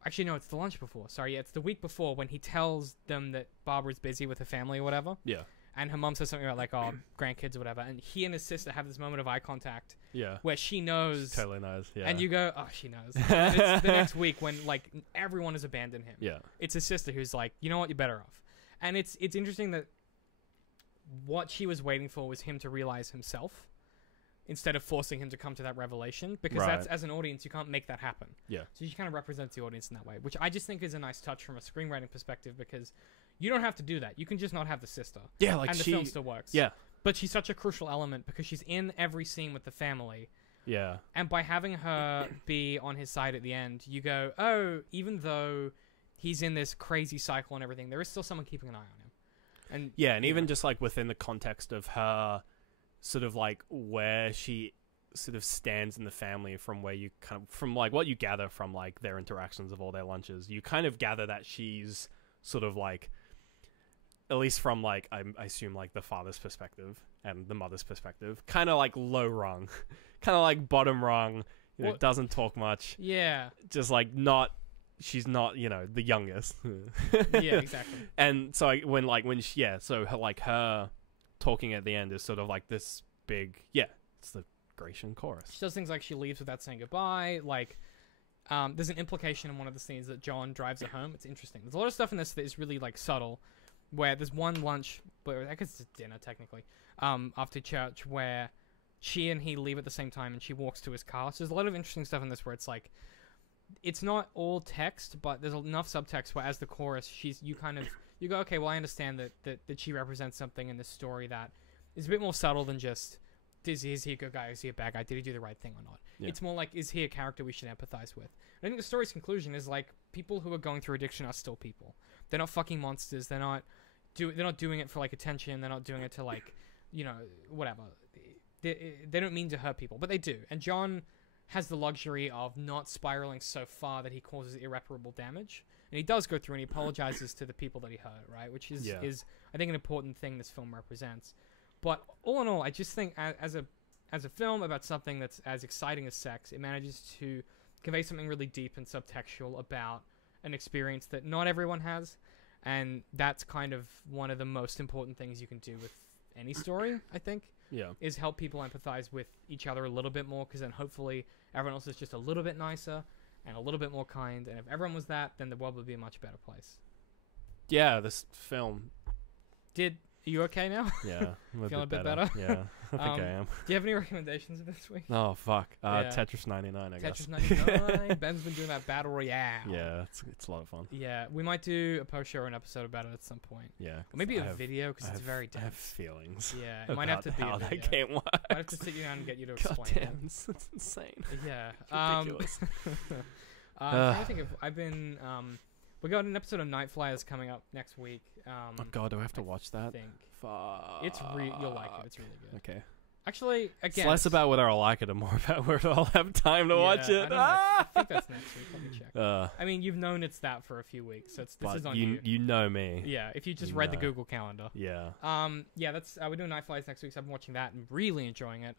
Actually, no, it's the lunch before. Sorry, yeah, it's the week before when he tells them that Barbara's busy with her family or whatever. Yeah. And her mom says something about like, oh, grandkids or whatever. And he and his sister have this moment of eye contact Yeah. where she knows. Totally knows. Yeah. And you go, oh, she knows. And it's the next week when like everyone has abandoned him. Yeah. It's his sister who's like, you know what, you're better off. And it's interesting that what she was waiting for was him to realize himself instead of forcing him to come to that revelation, because Right. that's, as an audience, you can't make that happen. Yeah. So she kind of represents the audience in that way, which I just think is a nice touch from a screenwriting perspective, because you don't have to do that. You can just not have the sister. Yeah. Like and the she. film still works. Yeah. But she's such a crucial element because she's in every scene with the family. Yeah. And by having her be on his side at the end, you go, oh, even though he's in this crazy cycle and everything, there is still someone keeping an eye on him. And Yeah, and you even know. just like within the context of her, sort of like where she sort of stands in the family, from where you kind of, from like what you gather from like their interactions of all their lunches, you kind of gather that she's sort of like, at least from like I assume like the father's perspective and the mother's perspective, kind of like low rung, kind of like bottom rung. You know, Well- doesn't talk much. yeah, Just like not. She's not, you know, the youngest. yeah, exactly. And so so her talking at the end is sort of like this big, it's the Grecian chorus. She does things like she leaves without saying goodbye. Like, there's an implication in one of the scenes that John drives her home. It's interesting. There's a lot of stuff in this that is really like subtle. Where there's one lunch, but I guess it's dinner technically, after church, where she and he leave at the same time, and she walks to his car. So there's a lot of interesting stuff in this where it's like, it's not all text, but there's enough subtext where as the chorus, you go, okay, well I understand that she represents something in this story that is a bit more subtle than just, is he a good guy, is he a bad guy, did he do the right thing or not? Yeah. It's more like, is he a character we should empathize with? I think the story's conclusion is like, people who are going through addiction are still people. They're not fucking monsters. They're not doing it for like attention. They're not doing it to like, whatever. They don't mean to hurt people, but they do. And John has the luxury of not spiraling so far that he causes irreparable damage. And he does go through and he apologizes to the people that he hurt, right? Which is I think an important thing this film represents. But all in all, I just think as a film about something that's as exciting as sex, it manages to convey something really deep and subtextual about an experience that not everyone has, and that's kind of one of the most important things you can do with any story, I think, is help people empathize with each other a little bit more, because then hopefully everyone else is just a little bit nicer and a little bit more kind, and if everyone was that, then the world would be a much better place. Yeah, this film. Are you okay now? Yeah, I'm Feeling a bit better? Yeah, I think I am. Do you have any recommendations this week? Oh, fuck. Yeah. Tetris 99, I guess. Tetris 99. Ben's been doing that Battle Royale. Yeah, it's a lot of fun. Yeah, we might do a post show or an episode about it at some point. Yeah. Or maybe a video, because it's very dense. I have feelings. Yeah, it might have to be how a video. that game works. I have to sit you down and get you to God explain damn, it's insane. it. Yeah. It's ridiculous. I'm trying to think of, we got an episode of Night Flyers coming up next week. Oh god, do I have to watch that? Think. Fuck. You'll like it. It's really good. Okay. Actually, again, It's less about whether I'll like it and more about whether I'll have time to watch it. I think that's next week. Let me check. I mean, you've known it's that for a few weeks, so this is on you. You know me. Yeah, if you just read the Google Calendar. Yeah. Yeah, that's we're doing Night Flies next week, so I've been watching that and really enjoying it.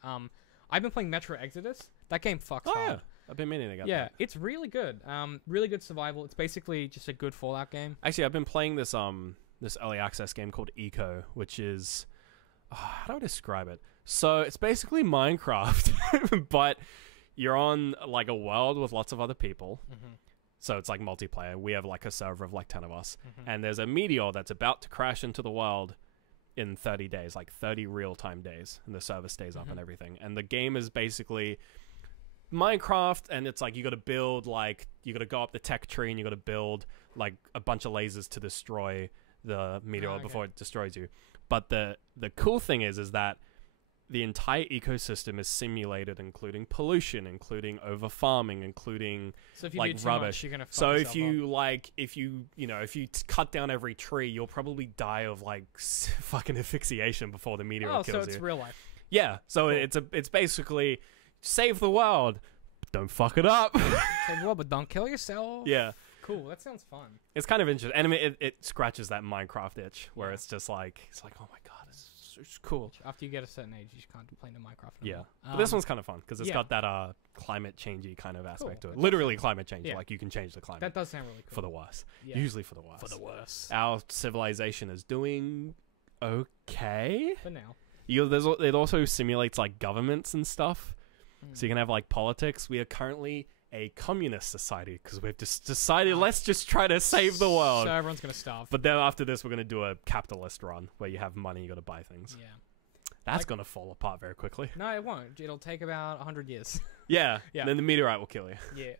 I've been playing Metro Exodus. That game fucks hard. Yeah. I've been meaning to get that. Yeah, it's really good. Really good survival. It's basically just a good Fallout game. Actually, I've been playing this early access game called Eco, which is how do I describe it? So it's basically Minecraft, but you're on like a world with lots of other people. Mm-hmm. So it's like multiplayer. We have like a server of like 10 of us, and there's a meteor that's about to crash into the world in 30 days, like 30 real-time days, and the server stays up and everything. And the game is basically Minecraft, and it's like you got to build, like you got to go up the tech tree and you got to build like a bunch of lasers to destroy the meteor before it destroys you. But the cool thing is that the entire ecosystem is simulated, including pollution, including over farming, including so if you like do too rubbish. Much, you're gonna fuck so yourself if you if you cut down every tree, you'll probably die of like fucking asphyxiation before the meteor kills you. Oh, so it's real life. Yeah. So Cool. it's basically save the world, but don't fuck it up. Save the world, but don't kill yourself. Yeah. Cool. That sounds fun. It's kind of interesting, and I mean, it scratches that Minecraft itch where it's just like oh my god, it's cool. After you get a certain age, you just can't play no Minecraft Yeah, anymore. but this one's kind of fun because it's yeah. got that climate changey kind of aspect to it. That Literally climate change. Yeah. Like you can change the climate That does sound really cool. for the worse. Yeah. Usually for the worse. For the worse. Our civilization is doing okay. For now. It also simulates like governments and stuff, so you can have like politics. We are currently a communist society because we've just decided let's just try to save the world. So everyone's gonna starve. But then after this, we're gonna do a capitalist run where you have money, you got to buy things. Yeah. That's Like- gonna fall apart very quickly. No, it won't. It'll take about 100 years. Yeah. Yeah. Then the meteorite will kill you. Yeah.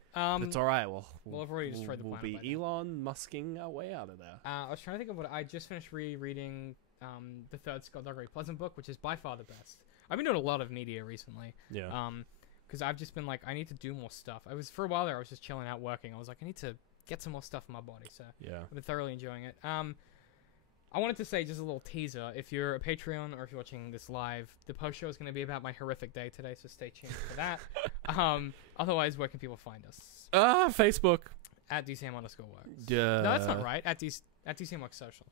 It's all right. We'll I've already destroyed the we'll planet be by now. Elon Musking our way out of there. I was trying to think of what I just finished rereading. The third Scott Gregory Pleasant book, which is by far the best. I've been doing a lot of media recently. Yeah. Because I've just been like, I need to do more stuff. For a while there, I was just chilling out working. I was like, I need to get some more stuff in my body. So Yeah. I've been thoroughly enjoying it. I wanted to say just a little teaser. If you're a Patreon or if you're watching this live, the post show is going to be about my horrific day today, so stay tuned for that. Otherwise, where can people find us? Facebook. At DCM_works. Yeah. No, that's not right. At DCM Works Social.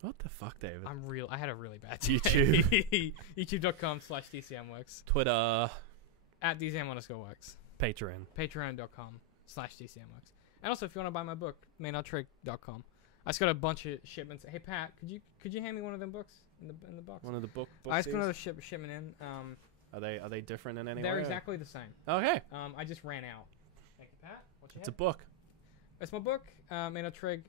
What the fuck, David? I had a really bad day. YouTube. YouTube.com/DCMworks. Twitter. At DCM_works. Patreon. Patreon.com/DCMworks. And also, if you want to buy my book, maynardtrigg.com. I just got a bunch of shipments. Hey Pat, could you hand me one of them books in the box? One of the book. I just got another shipment in. Are they different in any way? They're exactly the same. Okay. I just ran out. you, Pat. Watch your It's a head. book. It's my book. Mina Trig.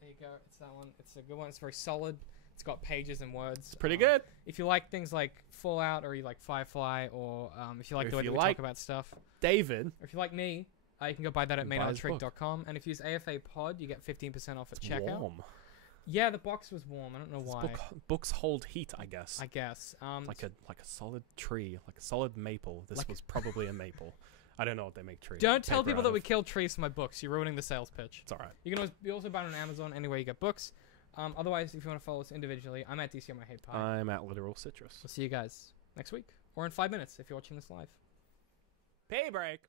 There you go. It's that one. It's a good one. It's very solid. It's got pages and words. It's pretty good. If you like things like Fallout, or you like Firefly, or if you like Or the if way you that we like talk about stuff, David. or if you like me, you can go buy that at You can buy his book. maynardtrig.com. And if you use AFA Pod, you get 15% off at It's checkout. warm. Yeah, the box was warm. I don't know This why. books hold heat, I guess. I guess. Like a solid tree, like a solid maple. This Like- was probably a maple. I don't know what they make tree. Don't tell paper people out that of. we killed trees for my books. You're ruining the sales pitch. It's all right. You can also buy it on Amazon anywhere you get books. Otherwise, if you want to follow us individually, I'm at DC on my Hate Pie. I'm at Literal Citrus. We'll see you guys next week or in 5 minutes if you're watching this live. Pay break.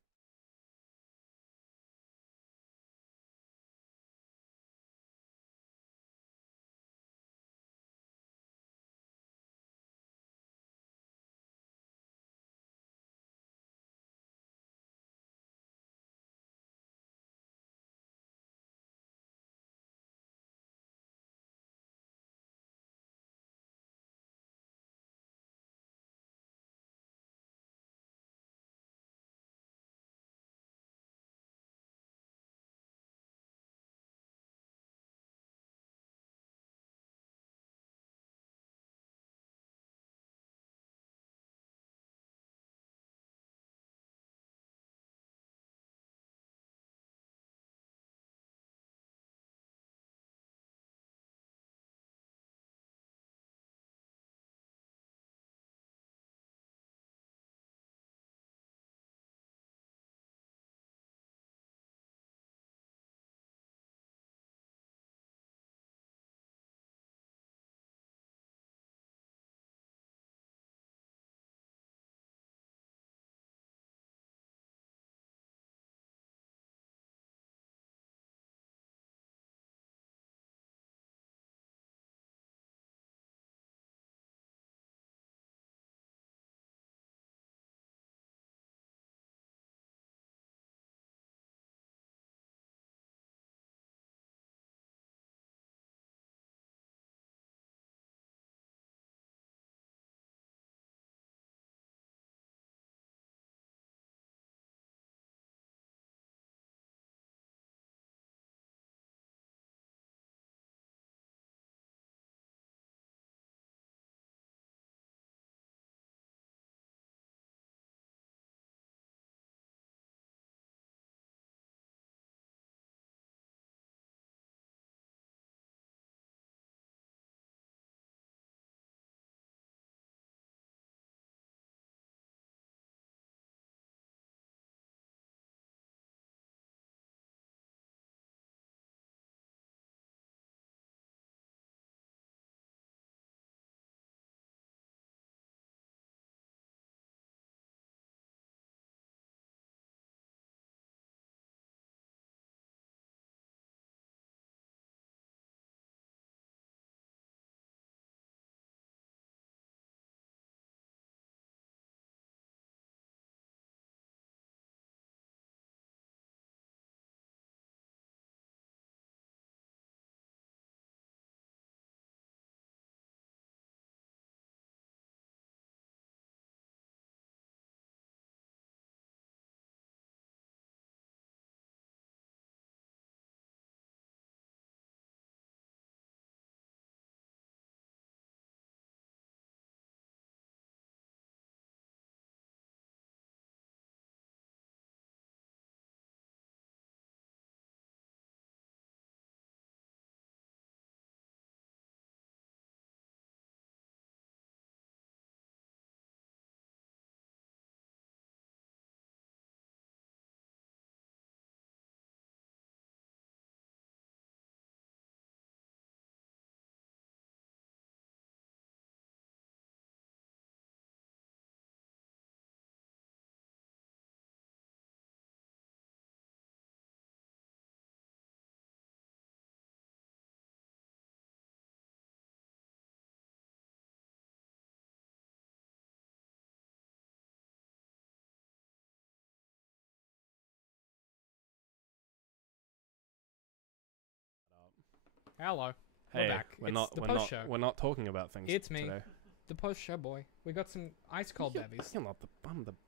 Hello. We're Hey, back. we're It's not the we're post not show. we're not talking about things. It's me. Today. The post show boy. We got some ice cold bevies. You're not the.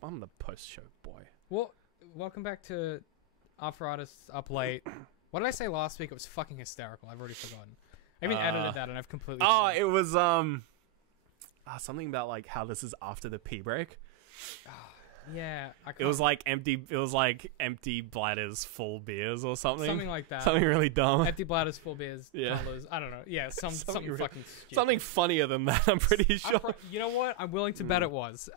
I'm the post show boy. Well, welcome back to After Artists Up Late. What did I say last week? It was fucking hysterical. I've already forgotten. I even edited that and I've completely. Oh, forgotten. it was something about like how this is after the pee break. Yeah, I can't. It was like empty. It was like empty bladders, full beers, or something. Something like that. Something really dumb. Empty bladders, full beers, Yeah. colors. I don't know. Yeah, something real- fucking stupid. Something funnier than that. I'm pretty sure. You know what? I'm willing to bet it was.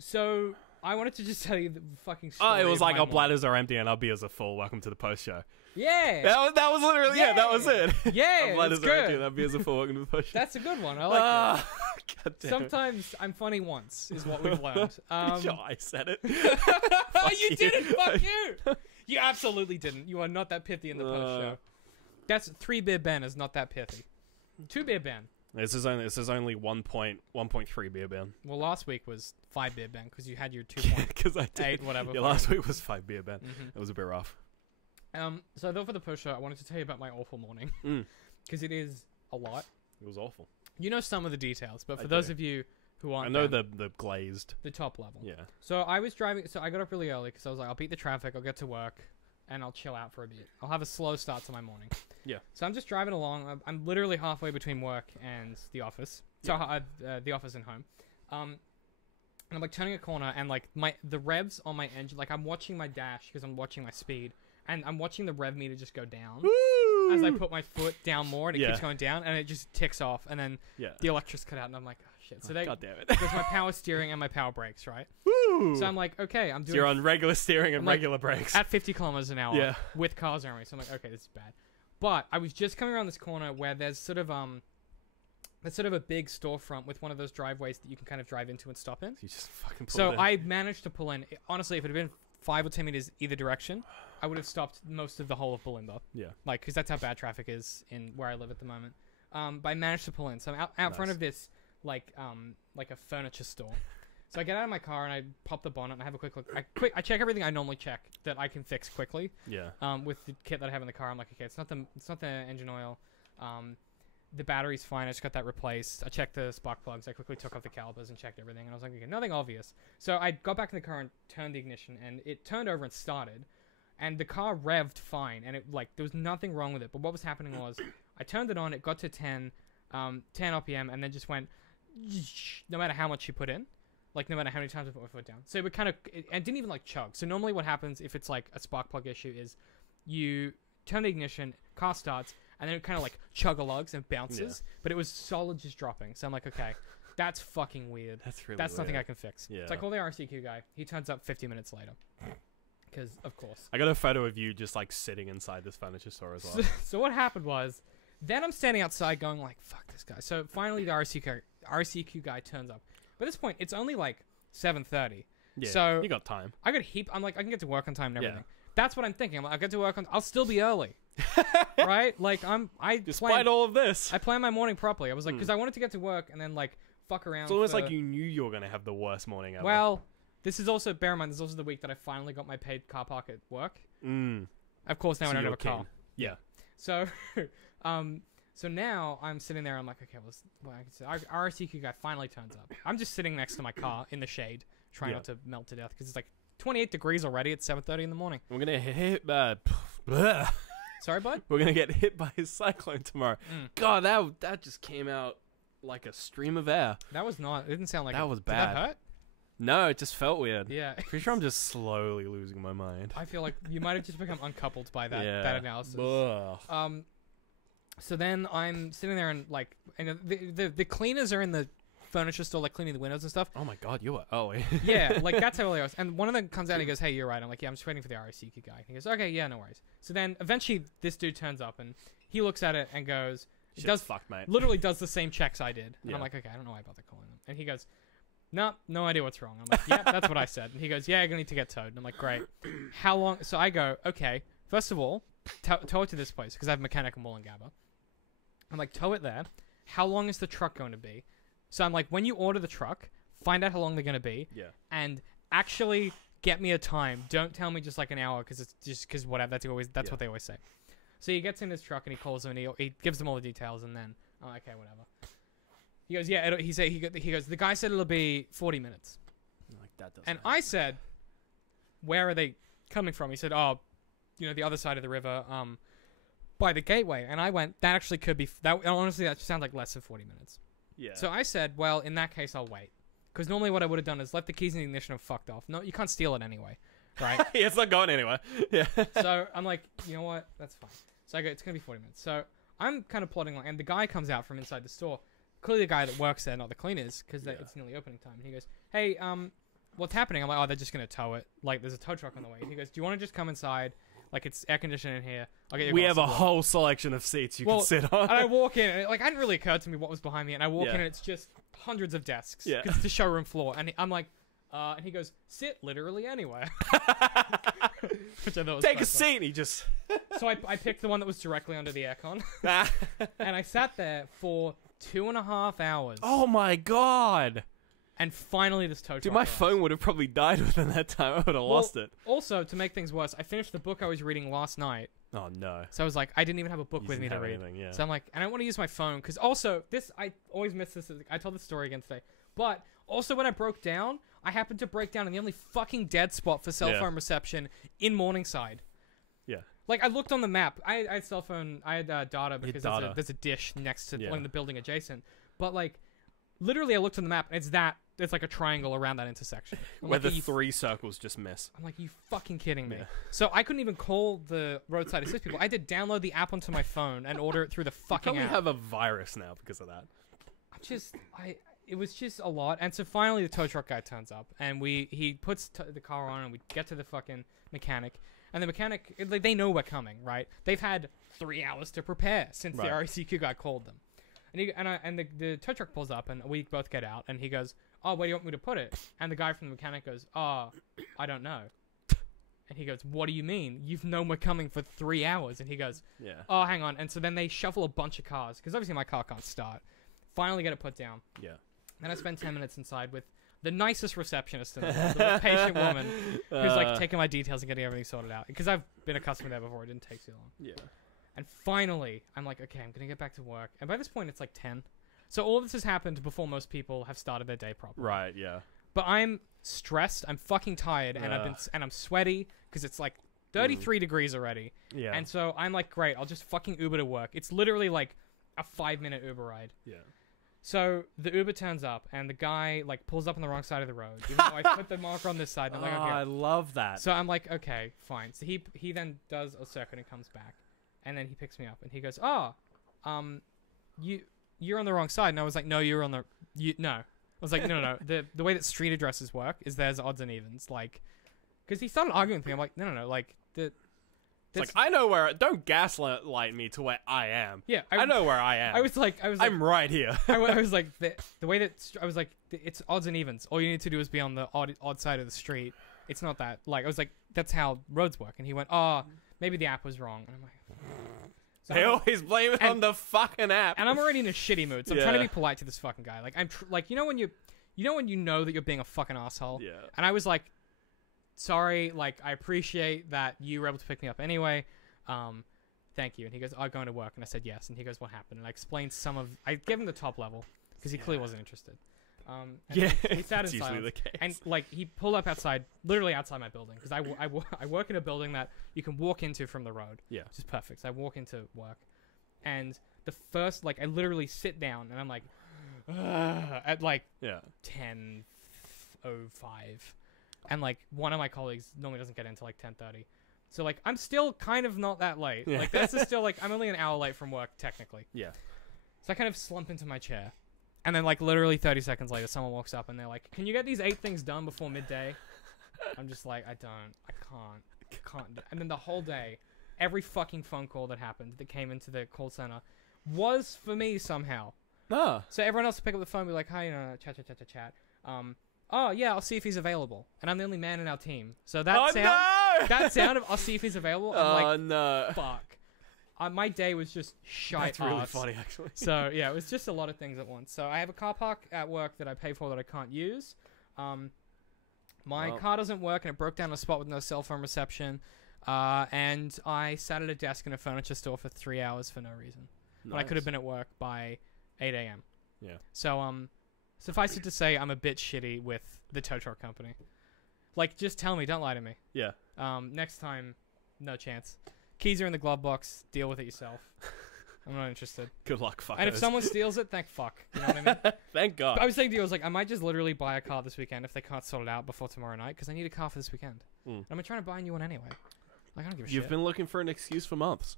So I wanted to just tell you the fucking story. Oh, it was of like my our morning. bladders are empty and our beers are full. Welcome to the post show. Yeah. That was literally that was it. Yeah, Our bladders it's are empty good. and our beers are full. Welcome to the post show. That's a good one. I like that. God damn Sometimes I'm funny once, is what we've learned. it. Sure, I said it. Oh, you you. didn't! Fuck you! You absolutely didn't. You are not that pithy in the post show. That's 3 beer Ben is not that pithy. 2 beer Ben. This is only 1.3 beer ban. Well, last week was 5 beer Ben because you had your 2.8 Because I did. whatever. Yeah, last week was 5 beer ban. Mhm. It was a bit rough. So I thought for the post show, I wanted to tell you about my awful morning Mm. because it is a lot. It was awful. You know some of the details, but for I those do. of you who aren't, I know down, the glazed. the top level. Yeah. So I was driving. So I got up really early because I was like, I'll beat the traffic. I'll get to work, and I'll chill out for a bit. I'll have a slow start to my morning. Yeah. So I'm just driving along. I'm literally halfway between work and the office. So the office and home. And I'm like turning a corner, and like the revs on my engine, like I'm watching my dash because I'm watching my speed, and I'm watching the rev meter just go down as I put my foot down more, and it keeps going down, and it just ticks off, and then the electrics cut out, and I'm like, oh shit. So God damn it. there's my power steering and my power brakes, right? Woo! So I'm like, okay, I'm So doing you're on regular steering and I'm like, regular brakes. at 50 kilometers an hour Yeah. with cars around me. So I'm like, okay, this is bad. But I was just coming around this corner where there's sort of a big storefront with one of those driveways that you can kind of drive into and stop in. You just fucking pulled So in. I managed to pull in. Honestly, if it had been 5 or 10 meters either direction, I would have stopped most of the whole of Bulimba. Yeah. Like, because that's how bad traffic is in where I live at the moment. But I managed to pull in. So I'm out front Nice. of this, like a furniture store. So I get out of my car and I pop the bonnet and I have a quick look. I check everything I normally check that I can fix quickly. Yeah. With the kit that I have in the car. I'm like, okay, it's not the engine oil. The battery's fine. I just got that replaced. I checked the spark plugs. I quickly took off the calipers and checked everything. And I was like, okay, nothing obvious. So I got back in the car and turned the ignition, and it turned over and started. And the car revved fine, and it there was nothing wrong with it. But what was happening was, I turned it on. It got to 10 RPM, and then just went, no matter how much you put in, like no matter how many times I put my foot down. So it would and didn't even chug. So normally what happens if it's like a spark plug issue is, you turn the ignition, car starts, and then it kind of chug-a-lugs and bounces, but it was solid just dropping. So I'm like, okay, that's fucking weird. That's really That's nothing I weird. can fix. Yeah. So I call the RCQ guy. He turns up 50 minutes later. Because, of course. I got a photo of you just sitting inside this furniture store as well. So what happened was, then I'm standing outside going fuck this guy. So finally the RCQ guy turns up. But at this point, it's only 7:30. Yeah. So you got time. I got I'm like, I can get to work on time and Yeah. everything. That's what I'm thinking. I'm like, I'll get to work on, I'll still be early. Right? Despite all of this. I planned my morning properly. I was like, because I wanted to get to work and then fuck around. It's almost for- like you knew you were going to have the worst morning ever. Well, this is also, bear in mind, this is also the week that I finally got my paid car park at work. Of course, now So I don't you're have a car. keen. Yeah. So, so now I'm sitting there. I'm like, okay, well, I can say our RCQ guy finally turns up. I'm just sitting next to my car in the shade, trying Yeah. not to melt to death because it's 28 degrees already. It's 7:30 in the morning. We're going to hit... Sorry, bud. We're going to get hit by a cyclone tomorrow. Mm. God, that just came out like a stream of air. That was not. It didn't sound like That it. was Did bad. that hurt? No, it just felt weird. Yeah. Pretty sure I'm just slowly losing my mind. I feel like you might have just become uncoupled by that Yeah. that analysis. Ugh. So then I'm sitting there and and the cleaners are in the furniture store, cleaning the windows and stuff. Oh my god, you were early. Yeah, that's how early I was. And one of them comes out and he goes, "Hey, you're right." I'm like, "Yeah, I'm just waiting for the RCQ guy." He goes, "Okay, yeah, no worries." So then eventually this dude turns up and he looks at it and goes, Shit's does fucked, mate. literally does the same checks I did. And Yeah. I'm like, "Okay, I don't know why I bother calling them." And he goes, no idea what's wrong. I'm like, "Yeah, that's what I said." And he goes, "Yeah, you're gonna need to get towed." And I'm like, "Great. How long?" So I go, "Okay, first of all, tow it to this place because I have a mechanic in Wollongabba." I'm like, "Tow it there. How long is the truck going to be?" So I'm like, when you order the truck, find out how long they're going to be, Yeah. and actually get me a time. Don't tell me just an hour because it's just because whatever. That's Yeah. what they always say. So he gets in his truck and he calls them and he gives them all the details and then okay, whatever. He goes, yeah. He goes, the guy said it'll be 40 minutes. Like that doesn't. And I said, where are they coming from? He said, oh, the other side of the river, by the gateway. And I went, that actually could be, honestly, that sounds like less than 40 minutes. Yeah. So I said, well, in that case, I'll wait. Because normally what I would have done is left the keys in the ignition and fucked off. No, you can't steal it anyway, right? Yeah, it's not going anywhere. Yeah. So I'm like, you know what? That's fine. So I go, it's going to be 40 minutes. So I'm kind of plodding along, and the guy comes out from inside the store. Clearly the guy that works there, not the cleaners, because it's nearly opening time. And he goes, hey, what's happening? I'm like, oh, they're just going to tow it. Like, there's a tow truck on the way. And he goes, do you want to just come inside? Like, it's air conditioned in here. I'll get you We glass have a of water." whole selection of seats you can sit on. And I walk in, and it hadn't really occurred to me what was behind me. And I walk in, and it's just hundreds of desks. Yeah. Because it's the showroom floor. And I'm like, and he goes, sit literally anywhere. Which I thought was Take quite a fun. seat. And he just. So I picked the one that was directly under the aircon. And I sat there for 2.5 hours. Oh my god. And finally this tow truck Dude, my arrives. phone would have probably died within that time. I would have lost it. Also, to make things worse, I finished the book I was reading last night. Oh no. So I was like, I didn't even have a book You with me didn't to have read. anything, yeah. So I'm like, and I want to use my phone. Because also, I always miss this. I told this story again today. But also when I broke down, I happened to break down in the only fucking dead spot for cell phone reception in Morningside. Yeah. Like, I looked on the map. I had cell phone. I had data because data. there's a dish next to the building adjacent. But, like, literally I looked on the map, and it's like a triangle around that intersection. I'm Where like, the "Are you 3 circles just miss. I'm like, you fucking kidding me? Yeah. So I couldn't even call the roadside assist people. I had to download the app onto my phone and order it through the You fucking probably app. have a virus now because of that. It was just a lot. And so finally the tow truck guy turns up, and he puts the car on, and we get to the fucking mechanic. And the mechanic, like, they know we're coming, right? They've had 3 hours to prepare since the RACQ guy called them. And the tow truck pulls up, and we both get out, and he goes, oh, where do you want me to put it? And the guy from the mechanic goes, oh, I don't know. And he goes, what do you mean? You've known we're coming for 3 hours. And he goes, oh, hang on. And so then they shuffle a bunch of cars, because obviously my car can't start. Finally get it put down. Yeah. Then I spend 10 minutes inside with the nicest receptionist in the world, the most patient woman who's like taking my details and getting everything sorted out. Because I've been a customer there before, it didn't take too long. Yeah. And finally, I'm like, okay, I'm gonna get back to work. And by this point, it's like 10. So all of this has happened before most people have started their day properly. Right. Yeah. But I'm stressed. I'm fucking tired, and I'm sweaty because it's like 33 degrees already. Yeah. And so I'm like, great, I'll just fucking Uber to work. It's literally like a 5-minute Uber ride. Yeah. So the Uber turns up, and the guy like pulls up on the wrong side of the road. Even though I put the marker on this side, and I'm like, okay. I love that. So I'm like, okay, fine. So he then does a circuit and comes back, and then he picks me up, and he goes, oh, you're on the wrong side. And I was like, no, you're on the no. I was like, no. The way that street addresses work is there's odds and evens, like, because he started arguing with me. I'm like, no, like it's like, I know where. Don't gaslight me to where I am. Yeah, I know where I am. I was like, I'm right here. I was like, the way that I was like, it's odds and evens. All you need to do is be on the odd side of the street. It's not that. Like, I was like, that's how roads work. And he went, oh, maybe the app was wrong. And I'm like, so They always blame it on the fucking app. and I'm already in a shitty mood. So I'm trying to be polite to this fucking guy. Like, I'm like, you know when you know that you're being a fucking asshole. Yeah. And I was like, sorry, like, I appreciate that you were able to pick me up anyway. Thank you. And he goes, I'm going to work. And I said yes. And he goes, what happened? And I explained I gave him the top level because he clearly wasn't interested. And he sat That's in usually silence. the case. And like he pulled up outside, literally outside my building, because I work in a building that you can walk into from the road. Yeah. Which is perfect. So I walk into work, and the first, like, I literally sit down and I'm like, at like 10:05, and like one of my colleagues normally doesn't get in until like 10:30. So like I'm still kind of not that late. Yeah. Like this is still like I'm only an hour late from work technically. Yeah. So I kind of slump into my chair. And then, like, literally 30 seconds later, someone walks up and they're like, can you get these 8 things done before midday? I'm just like, I can't. And then the whole day, every fucking phone call that happened that came into the call center was for me somehow. No. So everyone else would pick up the phone and be like, hi, chat. Oh, yeah, I'll see if he's available. And I'm the only man in our team. So that that sound of, I'll see if he's available, I'm like, no. fuck. My day was just shite. That's really funny, actually. So yeah, it was just a lot of things at once. So I have a car park at work that I pay for that I can't use. My car doesn't work, and it broke down in a spot with no cell phone reception. And I sat at a desk in a furniture store for 3 hours for no reason. When I could have been at work by 8 a.m. Yeah. So suffice it to say, I'm a bit shitty with the tow truck company. Like, just tell me, don't lie to me. Yeah. Next time, no chance. Keys are in the glove box. Deal with it yourself. I'm not interested. Good luck, fuckers. And if someone steals it, thank fuck. You know what I mean? Thank God. I was saying to you, I was like, I might just literally buy a car this weekend if they can't sort it out before tomorrow night, because I need a car for this weekend. Mm. And I'm trying to buy a new one anyway. Like, I don't give a shit. You've been looking for an excuse for months.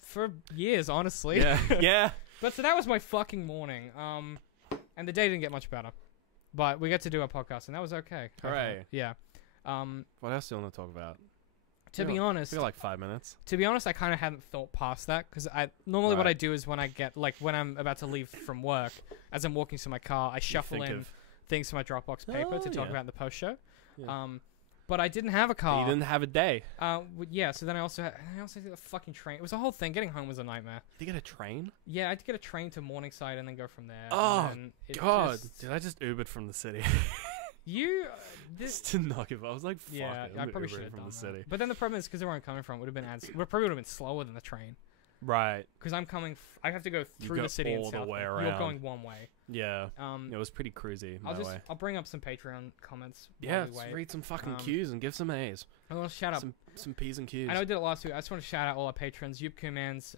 For years, honestly. Yeah. Yeah. But so that was my fucking morning. And the day didn't get much better. But we got to do a podcast, and that was okay. Hooray. Yeah. What else do you want to talk about? To be honest, I feel like 5 minutes. To be honest, I kind of hadn't thought past that, because I normally what Right. I do is when I get when I'm about to leave from work, as I'm walking to my car, I shuffle think in of- things to my Dropbox paper to talk yeah. about in the post show. Yeah. But I didn't have a But car. you didn't have a day. Yeah. So then I also did a fucking train. It was a whole thing. Getting home was a nightmare. Did you get a train? Yeah, I had to get a train to Morningside and then go from there. Oh, and it God. just- Dude, I just Ubered from the city. you this. Just to not give up. I was like, fuck Yeah, it. I I'm probably Ubering should have from done the that. city. But then the problem is because where I'm coming from would have been probably would have been slower than the train. Right. Because I'm coming, I have to go You through go the city and all the south. way You're around. going one way. Yeah. It was pretty cruisy my way. I'll bring up some Patreon comments. Yeah, while we let's wait. read some fucking Um, Q's and give some A's. I want to shout out. Some P's and Q's. I know I did it last week. I just want to shout out all our patrons. Yup Kumans.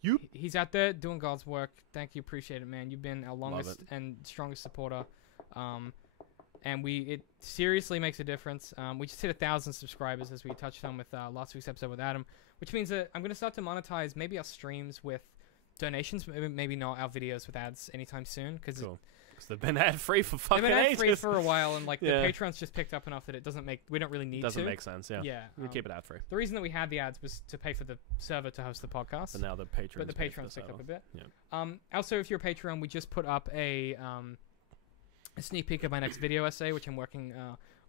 Yup. He's out there doing God's work. Thank you, appreciate it, man. You've been our longest it. and strongest supporter. And it seriously makes a difference. We just hit 1,000 subscribers, as we touched on with last week's episode with Adam, which means that I'm going to start to monetize maybe our streams with donations, maybe not our videos with ads anytime soon, because Cool. Because they've been ad free for they've fucking been ad ages. free for a while, and like Yeah. the Patreon's just picked up enough that it doesn't make we don't really need Doesn't to. make sense. Yeah. Yeah, We keep it ad free. the reason that we had the ads was to pay for the server to host the podcast. So now the patrons. But the pay for Patreon's picked up a bit. Yeah. Also, if you're a Patreon, we just put up a sneak peek of my next video essay, which I'm working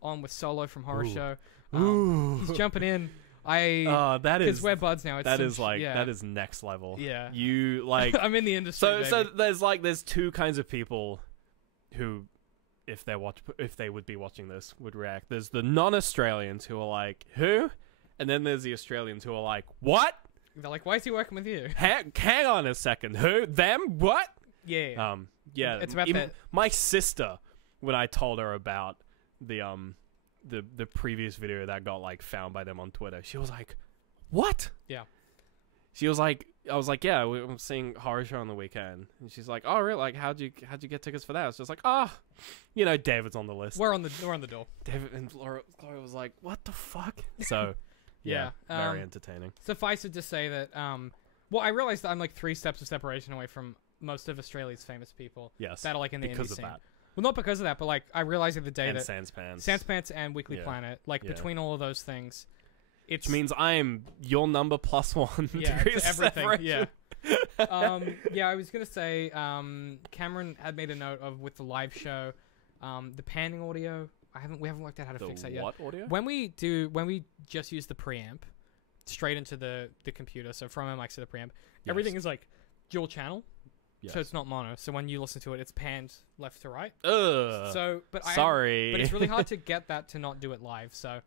on with Solo from Horror Ooh. Show. Ooh. He's jumping in. That Because is we're buds now. It's that some is like yeah. that is next level. Yeah. You like I'm in the industry. so baby. there's two kinds of people who if they would be watching this would react. There's the non-Australians who are like, who? And then there's the Australians who are like, what? They're like, why is he working with you? Hang on a second. Who? Them? What? Yeah. Yeah. It's about even that. my sister, when I told her about the previous video that got like found by them on Twitter, she was like, what? Yeah. She was like, I was like, yeah, I'm seeing Horror Show on the weekend, and she's like, oh really? Like, how'd you get tickets for that? I was just like, David's on the list. We're on the door. David and Laura was like, what the fuck? So, Yeah, very entertaining. Suffice it to say that well, I realized that I'm like 3 steps of separation away from most of Australia's famous people Yes, that are like in the because indie of scene. that. Well, not because of that, but like I realized the other day And that Sanspants. and Weekly Yeah. Planet, like Yeah. between all of those things, it's Which means I am your number plus 1 yeah, degrees to everything. separation. Yeah. Yeah, I was gonna say, Cameron had made a note of with the live show, the panning audio. We haven't worked out how to The fix that yet. what audio? When we just use the preamp straight into the computer, so from our mics to the preamp, everything is like dual channel, Yes. so it's not mono. So when you listen to it, it's panned left to right. Ugh. So, but Sorry. but it's really hard to get that to not do it live. So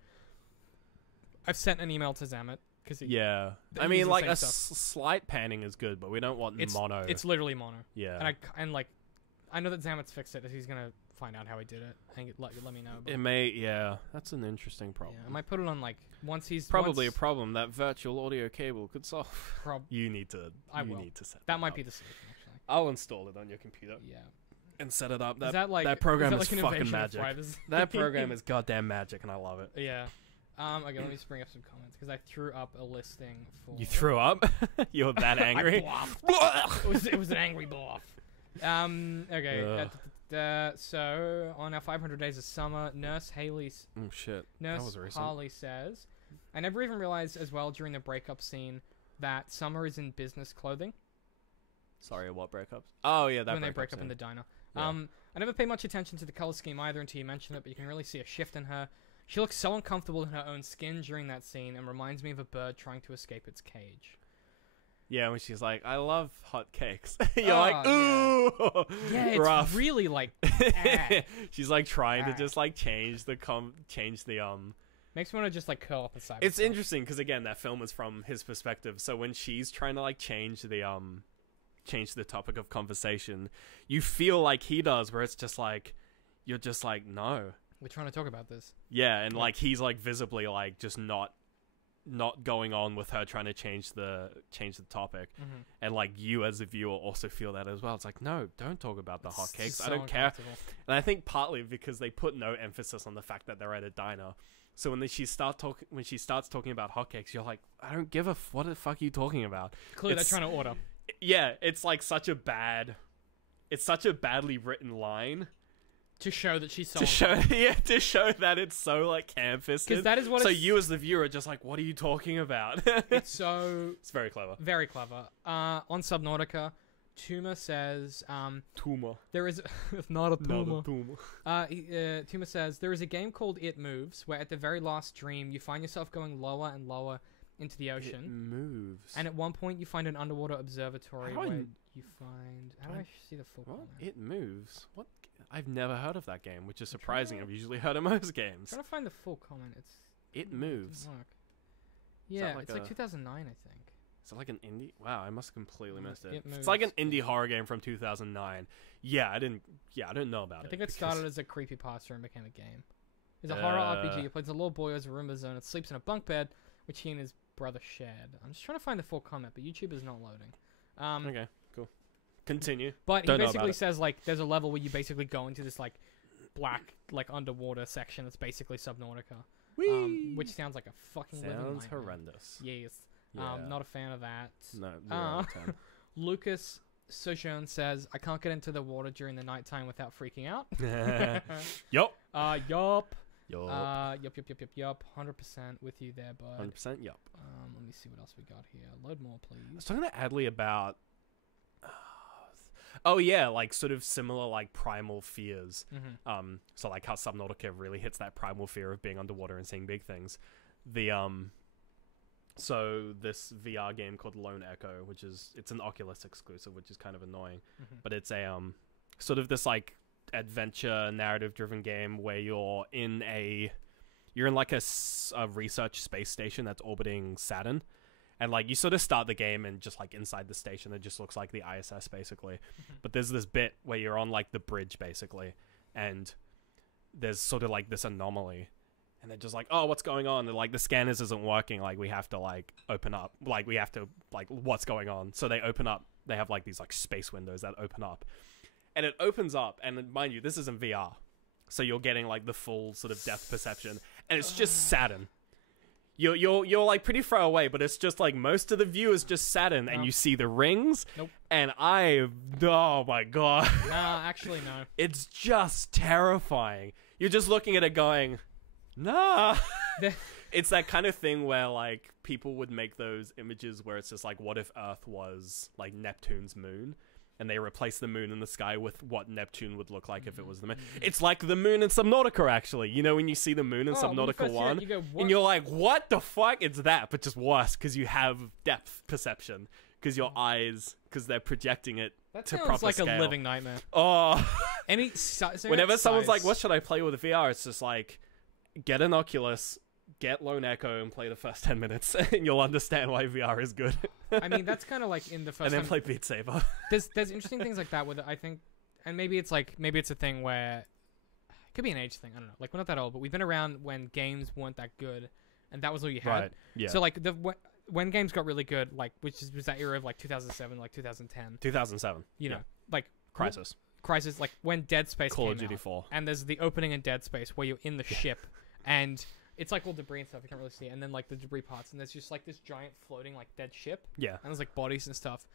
I've sent an email to Zamet because Yeah. They I use mean, the like same a stuff. slight panning is good, but we don't want mono. it's literally mono. yeah. And I know that Zamet's fixed it. He's gonna find out how he did it and let me know. But It may, yeah. That's an interesting problem. yeah, I might put it on like once he's Probably a once, problem that virtual audio cable could solve. You need to. I you will. need to set that might up. be the solution actually. I'll install it on your computer Yeah. and set it up. Is that like that program is, is that like an fucking invasion of magic. fibers? That program is goddamn magic, and I love it. Yeah. Okay, let me just bring up some comments because I threw up a listing for. You threw up? You're that angry? It was an angry bluff. Okay. So on our 500 days of summer, Nurse Oh shit. That Nurse was recent. Harley says, I never even realized as well during the breakup scene that Summer is in business clothing Sorry, what breakups? Oh yeah, that when they break breakup up in the scene. diner. Yeah. I never pay much attention to the color scheme either until you mention it, but you can really see a shift in her. She looks so uncomfortable in her own skin during that scene and reminds me of a bird trying to escape its cage. Yeah, when she's like, "I love hot cakes," you're Oh, like, "Ooh, Yeah, it's rough." really like She's like trying to Ah. just like change the makes me want to just like curl up inside. It's myself. interesting because again, that film is from his perspective. So when she's trying to like change the change the topic of conversation, you feel like he does, where it's just like, you're just like, no. We're trying to talk about this. Yeah, and like he's like visibly like just not going on with her trying to change the topic, and like you as a viewer also feel that as well. It's like, no, don't talk about the hotcakes. I don't care. And I think partly because they put no emphasis on the fact that they're at a diner. So when she starts talking about hotcakes, you're like, I don't give a what the fuck are you talking about? Clearly, they're trying to order. Yeah, it's like such a badly written line. To show that she's so to show that it's so like ham-fisted. Because that is what. So you as the viewer are just like, what are you talking about? It's very clever. Very clever. On Subnautica, Tuma says, Tuma. there is not a Tuma. Tuma. Tuma says there is a game called It Moves, where at the very last dream you find yourself going lower and lower into the ocean. It moves. And at one point you find an underwater observatory How do I- where you find. How do I see the full What? comment? It moves. What? I've never heard of that game, which is surprising. I've usually heard of most games. I'm trying to find the full comment. It moves. Doesn't work. Yeah, like it's like a- 2009, I think. Is it like an indie? Wow, I must have completely missed it. It It's like an moves. indie horror game from 2009. Yeah, I didn't know about it. I think it because- started as a creepypasta and became a game. It's a horror RPG. It plays a little boy who has a roomba zone and sleeps in a bunk bed, which he and his brother shared. I'm just trying to find the full comment, but YouTube is not loading. Okay, cool. Continue. But he Don't know about basically it. says, like, there's a level where you basically go into this, like, black, like, underwater section that's basically Subnautica. Which sounds like a fucking living Sounds nightmare. horrendous. Yes. Yeah. Not a fan of that. No, 0 Uh, out of 10. Lucas Sojourn says, I can't get into the water during the nighttime without freaking out. Yup. Yup. Yup. Yup. 100% with you there, bud. 100% yup. Let me see what else we got here. Load more, I was please. talking to Adley about... oh, yeah, like, sort of similar, like, primal fears. So, like, how Subnautica really hits that primal fear of being underwater and seeing big things. So, this VR game called Lone Echo, it's an Oculus exclusive, which is kind of annoying. But it's a, sort of this, like, adventure narrative-driven game where you're in like a research space station that's orbiting Saturn. And, like, you sort of start the game and just, like, inside the station, it just looks like the ISS, basically. But there's this bit where you're on, like, the bridge, basically. And there's sort of, like, this anomaly. And they're just like, oh, what's going on? And, like, the scanners isn't working. Like, we have to, like, open up. Like, we have to, like, what's going on? So they open up. They have, like, these, like, space windows that open up. And it opens up. And, mind you, this is in VR. So you're getting, like, the full sort of depth perception. And it's just Saturn. You're like pretty far away, but it's just like most of the view is just Saturn, and you see the rings. Nope. And oh my god, Nah, actually, no. it's just terrifying. You're just looking at it going, nah. It's that kind of thing where like people would make those images where it's just like, what if Earth was like Neptune's moon? And they replace the moon in the sky with what Neptune would look like if it was the moon. It's like the moon in Subnautica, actually. You know, when you see the moon in Subnautica 1, you go, and you're like, what the fuck? It's that, but just worse, because you have depth perception. Because your eyes, because they're projecting it that to sounds proper like scale. a living nightmare. Oh. Whenever someone's like, what should I play with a VR? It's just like, get an Oculus, get Lone Echo, and play the first 10 minutes, and you'll understand why VR is good. I mean, that's kind of like in the first And then time. play Beat Saber. There's interesting things like that with it, I think, and maybe it's a thing where it could be an age thing. I don't know. Like, we're not that old, but we've been around when games weren't that good, and that was all you had. Right, yeah. So like when games got really good, like was that era of like 2007, like 2010. 2007. You know, Yeah. like Crisis. like when Dead Space Call came of Duty out, 4. and there's the opening in Dead Space where you're in the ship, and it's like all debris and stuff you can't really see, and then like the debris parts, and there's just like this giant floating like dead ship, Yeah. and there's like bodies and stuff.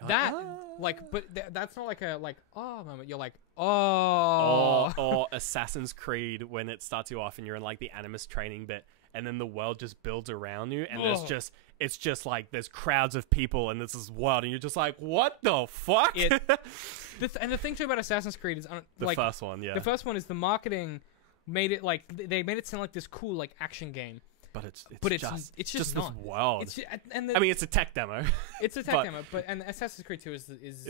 You're That "Ah." like, but that's not like a like oh moment. You're like oh. Or Assassin's Creed when it starts you off and you're in like the Animus training bit, and then the world just builds around you, and it's just like there's crowds of people and this is wild, and you're just like, what the fuck? And the thing too about Assassin's Creed is the like first one, yeah. the first one is the marketing made it like they made it sound like this cool like action game. But it's just just not. this world. It's just, and I mean, it's a tech demo. it's a tech but- demo, but and Assassin's Creed 2 is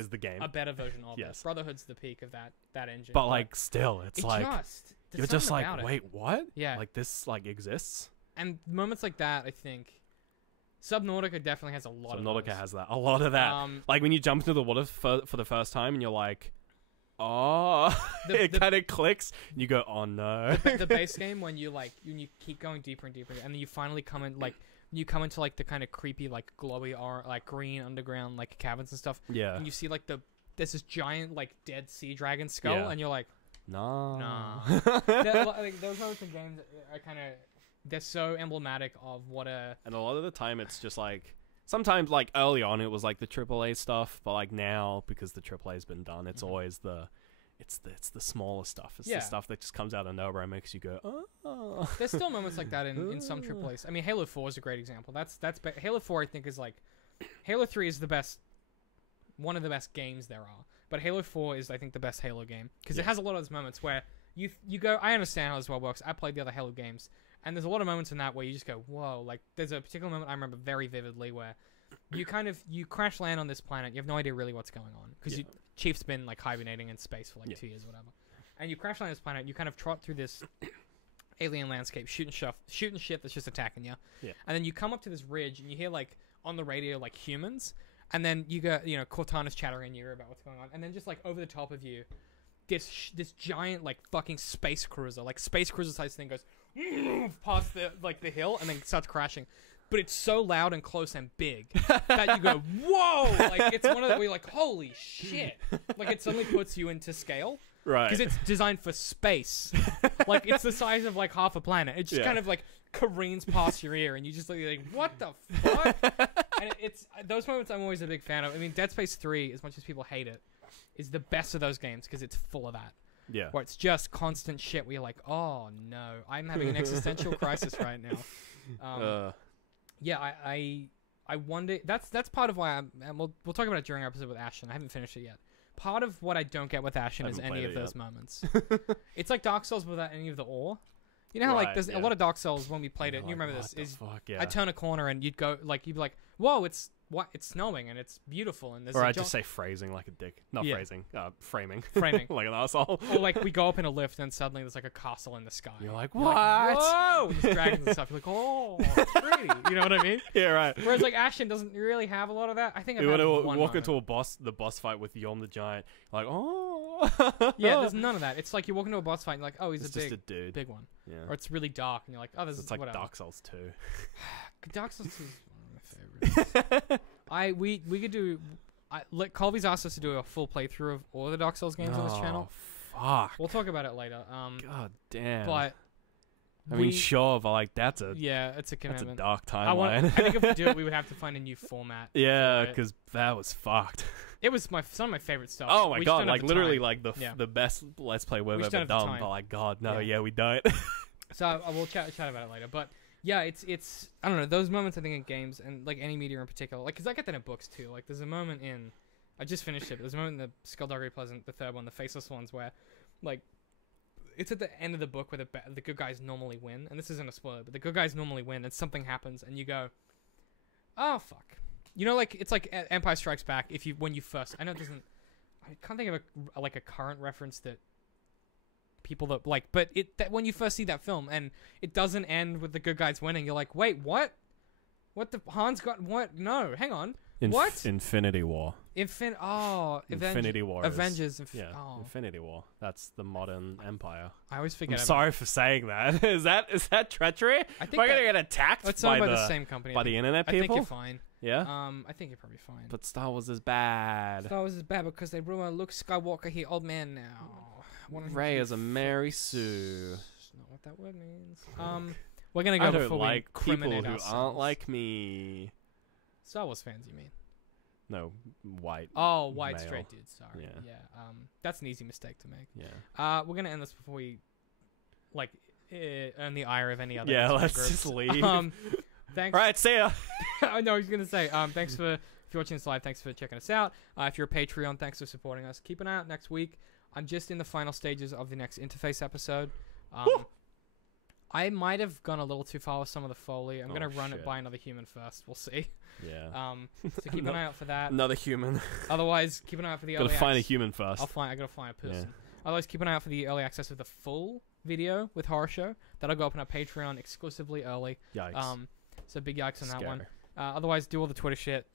the game. a better version of Yes. it. Brotherhood's the peak of that engine. But like, still, it's like there's you're just something like, about it. wait, what? Yeah. Like this like exists. And moments like that, I think, Subnautica definitely has a lot of Subnautica those. has that. A lot of that. Like when you jump into the water for the first time and you're like, oh, it kind of clicks. And you go, oh no. The base game when you keep going deeper and deeper, and then you finally come in into like the kind of creepy like glowy or like green underground like caverns and stuff, Yeah. and you see like there's this giant like dead sea dragon skull, Yeah. and you're like, No. nah. Like, those moments in games are kind of, they're so emblematic of what a And a lot of the time it's just like, sometimes like early on it was like the AAA stuff, but like now because the AAA's been done, it's always it's the smaller stuff. It's Yeah. the stuff that just comes out of nowhere and makes you go, oh. There's still moments like that in some AAA's. I mean, Halo 4 is a great example. Halo 4 I think is like, Halo 3 is one of the best games there are, but Halo 4 is I think the best Halo game because it has a lot of those moments where you go, I understand how this world works. I played the other Halo games, and there's a lot of moments in that where you just go, whoa. Like there's a particular moment I remember very vividly where you crash land on this planet. You have no idea really what's going on because Chief's been like hibernating in space for like 2 years or whatever, and you crash land on this planet. You kind of trot through this alien landscape, shooting shit that's just attacking you. Yeah. And then you come up to this ridge and you hear like on the radio like humans, and then you go, Cortana's chattering in your ear about what's going on, and then just like over the top of you, this giant like fucking space cruiser size thing goes past the hill and then starts crashing. But it's so loud and close and big that you go, whoa! Like it's one of the where you're like, holy shit! Like it suddenly puts you into scale. Right. Because it's designed for space. Like, it's the size of, like, half a planet. It just kind of, like, careens past your ear, and you just, like, what the fuck? And it's... Those moments I'm always a big fan of. I mean, Dead Space 3, as much as people hate it, is the best of those games, because it's full of that. Yeah. Where it's just constant shit where you're like, oh, no. I'm having an existential crisis right now. Yeah, I wonder... That's part of why I'm... And we'll talk about it during our episode with Ashen. I haven't finished it yet. Part of what I don't get with Ashen is any of those moments. It's like Dark Souls without any of the awe. You know how like there's a lot of Dark Souls when we played it, and you remember this, is I'd turn a corner and you'd be like, whoa, it's snowing and it's beautiful, and there's or I'd just say phrasing like a dick. Not phrasing, framing. Framing. Like an asshole. Or like we go up in a lift and suddenly there's like a castle in the sky. You're like, You're what? like, whoa! There's dragons and stuff. You're like, oh, it's pretty. You know what I mean? Yeah, right. Whereas like Ashen doesn't really have a lot of that. I think You I've want had to one walk moment. into the boss fight with Yom the Giant, like, oh. Yeah, there's none of that. It's like you walk into a boss fight and you're like, oh, he's It's a just a dude. big one. Yeah. Or it's really dark and you're like, oh, this It's is like whatever. Dark Souls 2. Dark Souls 2 is one of my favorites. We could do. Colby's asked us to do a full playthrough of all the Dark Souls games on this channel. Fuck. We'll talk about it later. God damn. But I mean, sure, but like it's a it's a that's commitment. a dark I timeline. think if we do it, we would have to find a new format. Yeah, for it. because that was fucked. It was some of my favorite stuff. Oh my We just god, don't have like the literally time. like the best Let's Play we've We just ever don't have the done. time. But like, God, no, Yeah. yeah, we don't. So we'll chat about it later. But yeah, it's I don't know, those moments I think in games and like any media in particular, like because I get that in books too. Like there's a moment in, I just finished it. But there's a moment in the Skullduggery Pleasant, the third one, the Faceless ones, where like it's at the end of the book where the good guys normally win, and this isn't a spoiler, but the good guys normally win, and something happens, and you go, oh fuck, you know, like it's like Empire Strikes Back. When you first, I know it doesn't, I can't think of a current reference that people that like, but that when you first see that film and it doesn't end with the good guys winning, you're like, wait, what the Han's got what? No, hang on, what? Infinity War. Infinity War. Avengers. Infinity War. That's the modern empire. I always forget. I'm sorry for saying that. Is that treachery? I think Am I gonna get attacked It's by owned by the same company. by the internet I people? think you're fine. Yeah. I think you're probably fine. But Star Wars is bad. Star Wars is bad because they ruined Luke Skywalker. He old man now. Rey is a Mary Sue. That's not what that word means. We're gonna go I don't before like we people criminate who ourselves. aren't like me. Star Wars fans, you mean? No, white. Oh, white male. straight dudes. Sorry. Yeah. Yeah. That's an easy mistake to make. Yeah. We're gonna end this before we like earn the ire of any other. Yeah, internet let's groups. just leave. Thanks. All right, see ya. I know I was gonna say. Thanks for if you're watching this live. Thanks for checking us out. If you're a Patreon, thanks for supporting us. Keep an eye out next week. I'm just in the final stages of the next interface episode. I might have gone a little too far with some of the Foley. I'm gonna run it by another human first. We'll see. Yeah. So keep an eye out for that. Another human. Otherwise, keep an eye out for the early Gotta find a access. human first. I gotta find a person. Otherwise, keep an eye out for the early access of the full video with Horror Show. That'll go up on our Patreon exclusively early. Yikes. So big yikes on that one. Otherwise, do all the Twitter shit.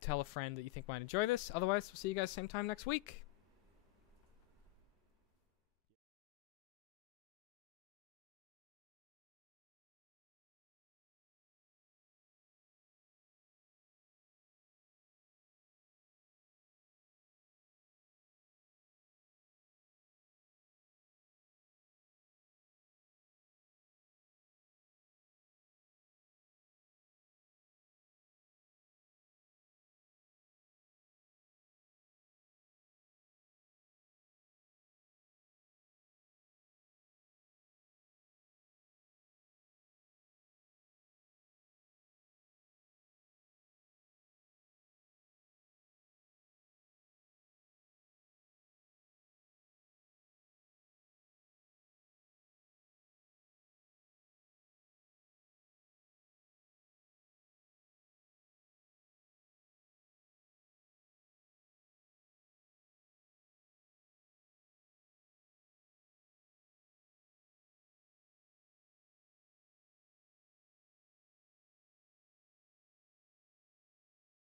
Tell a friend that you think might enjoy this. Otherwise, we'll see you guys same time next week.